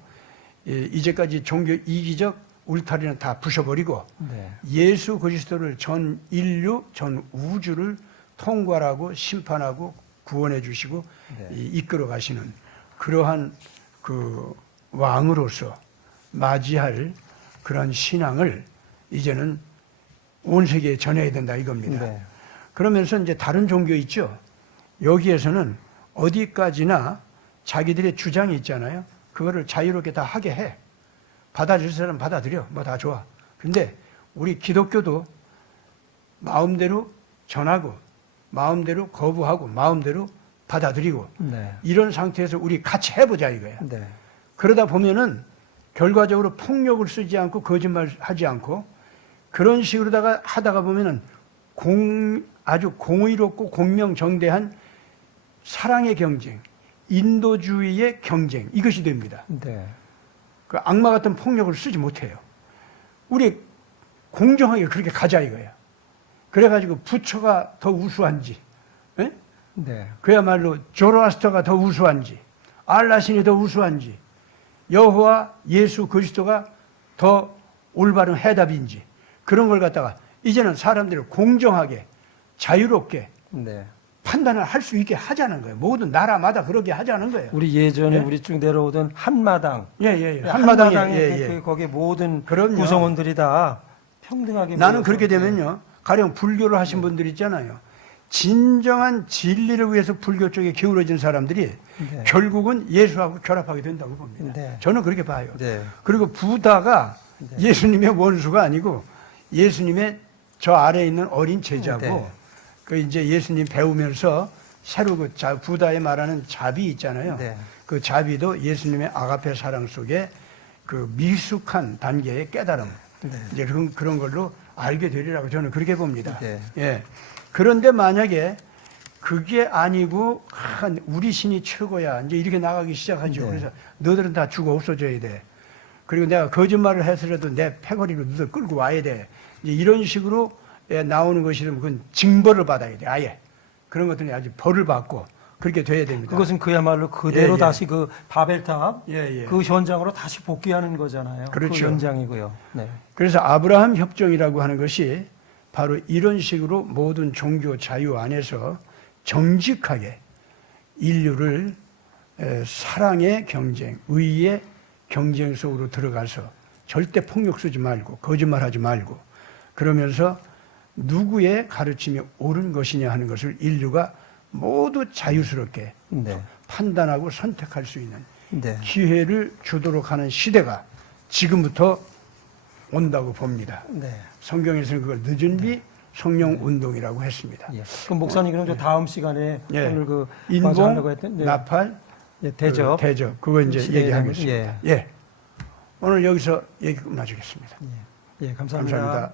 이제까지 종교 이기적 울타리는 다 부셔버리고 네. 예수 그리스도를 전 인류, 전 우주를 통괄하고 심판하고 구원해 주시고 네. 이끌어 가시는 그러한 그 왕으로서 맞이할 그런 신앙을 이제는 온 세계에 전해야 된다 이겁니다. 네. 그러면서 이제 다른 종교 있죠. 여기에서는 어디까지나 자기들의 주장이 있잖아요. 그거를 자유롭게 다 하게 해. 받아줄 사람 받아들여. 뭐 다 좋아. 근데 우리 기독교도 마음대로 전하고 마음대로 거부하고 마음대로 받아들이고 네. 이런 상태에서 우리 같이 해보자 이거야. 네. 그러다 보면은 결과적으로 폭력을 쓰지 않고 거짓말 하지 않고 그런 식으로다가 하다가 보면은 아주 공의롭고 공명정대한 사랑의 경쟁, 인도주의의 경쟁 이것이 됩니다. 네. 그 악마 같은 폭력을 쓰지 못해요. 우리 공정하게 그렇게 가자 이거야. 그래가지고 부처가 더 우수한지, 에? 네. 그야말로 조로아스터가 더 우수한지, 알라신이 더 우수한지, 여호와 예수 그리스도가 더 올바른 해답인지 그런 걸 갖다가 이제는 사람들을 공정하게 자유롭게 네. 판단을 할 수 있게 하자는 거예요. 모든 나라마다 그렇게 하자는 거예요. 우리 예전에 네? 우리 쭉 내려오던 한마당. 예. 한마당에 한마당에 그 거기에 모든 그럼요. 구성원들이 다 평등하게 나는 모여서, 그렇게 되면요. 가령 불교를 하신 분들 있잖아요. 진정한 진리를 위해서 불교 쪽에 기울어진 사람들이 네. 결국은 예수하고 결합하게 된다고 봅니다. 네. 저는 그렇게 봐요. 네. 그리고 부다가 네. 예수님의 원수가 아니고 예수님의 저 아래에 있는 어린 제자고 네. 그 이제 예수님 배우면서 새로 그 부다에 말하는 자비 있잖아요. 네. 그 자비도 예수님의 아가페 사랑 속에 그 미숙한 단계의 깨달음 네. 이제 그런 걸로 알게 되리라고 저는 그렇게 봅니다. 네. 예. 그런데 만약에 그게 아니고 우리 신이 최고야 이제 이렇게 나가기 시작하죠. 네. 그래서 너들은 다 죽어 없어져야 돼. 그리고 내가 거짓말을 해서라도 내 패거리로 너들 끌고 와야 돼. 이제 이런 식으로 나오는 것이라면 그건 징벌을 받아야 돼. 아예 그런 것들은 아주 벌을 받고 그렇게 돼야 됩니다. 그것은 그야말로 그대로 예, 예. 다시 그 바벨탑 예, 예. 그 현장으로 다시 복귀하는 거잖아요. 그렇죠. 그 현장이고요. 네. 그래서 아브라함 협정이라고 하는 것이 바로 이런 식으로 모든 종교 자유 안에서 정직하게 인류를 사랑의 경쟁, 의의 경쟁 속으로 들어가서 절대 폭력 쓰지 말고 거짓말하지 말고 그러면서 누구의 가르침이 옳은 것이냐 하는 것을 인류가 모두 자유스럽게 네. 판단하고 선택할 수 있는 네. 기회를 주도록 하는 시대가 지금부터 온다고 봅니다. 네. 성경에서는 그걸 늦은 비 성령 운동이라고 했습니다. 예. 그럼 목사님 그럼 저 다음 시간에 예. 오늘 그 인공, 맞이하려고 했던 나팔, 예, 대접. 대접 그거 이제 시대에 얘기하겠습니다. 대한- 예. 오늘 여기서 얘기 끝마치겠습니다. 예, 감사합니다. 감사합니다.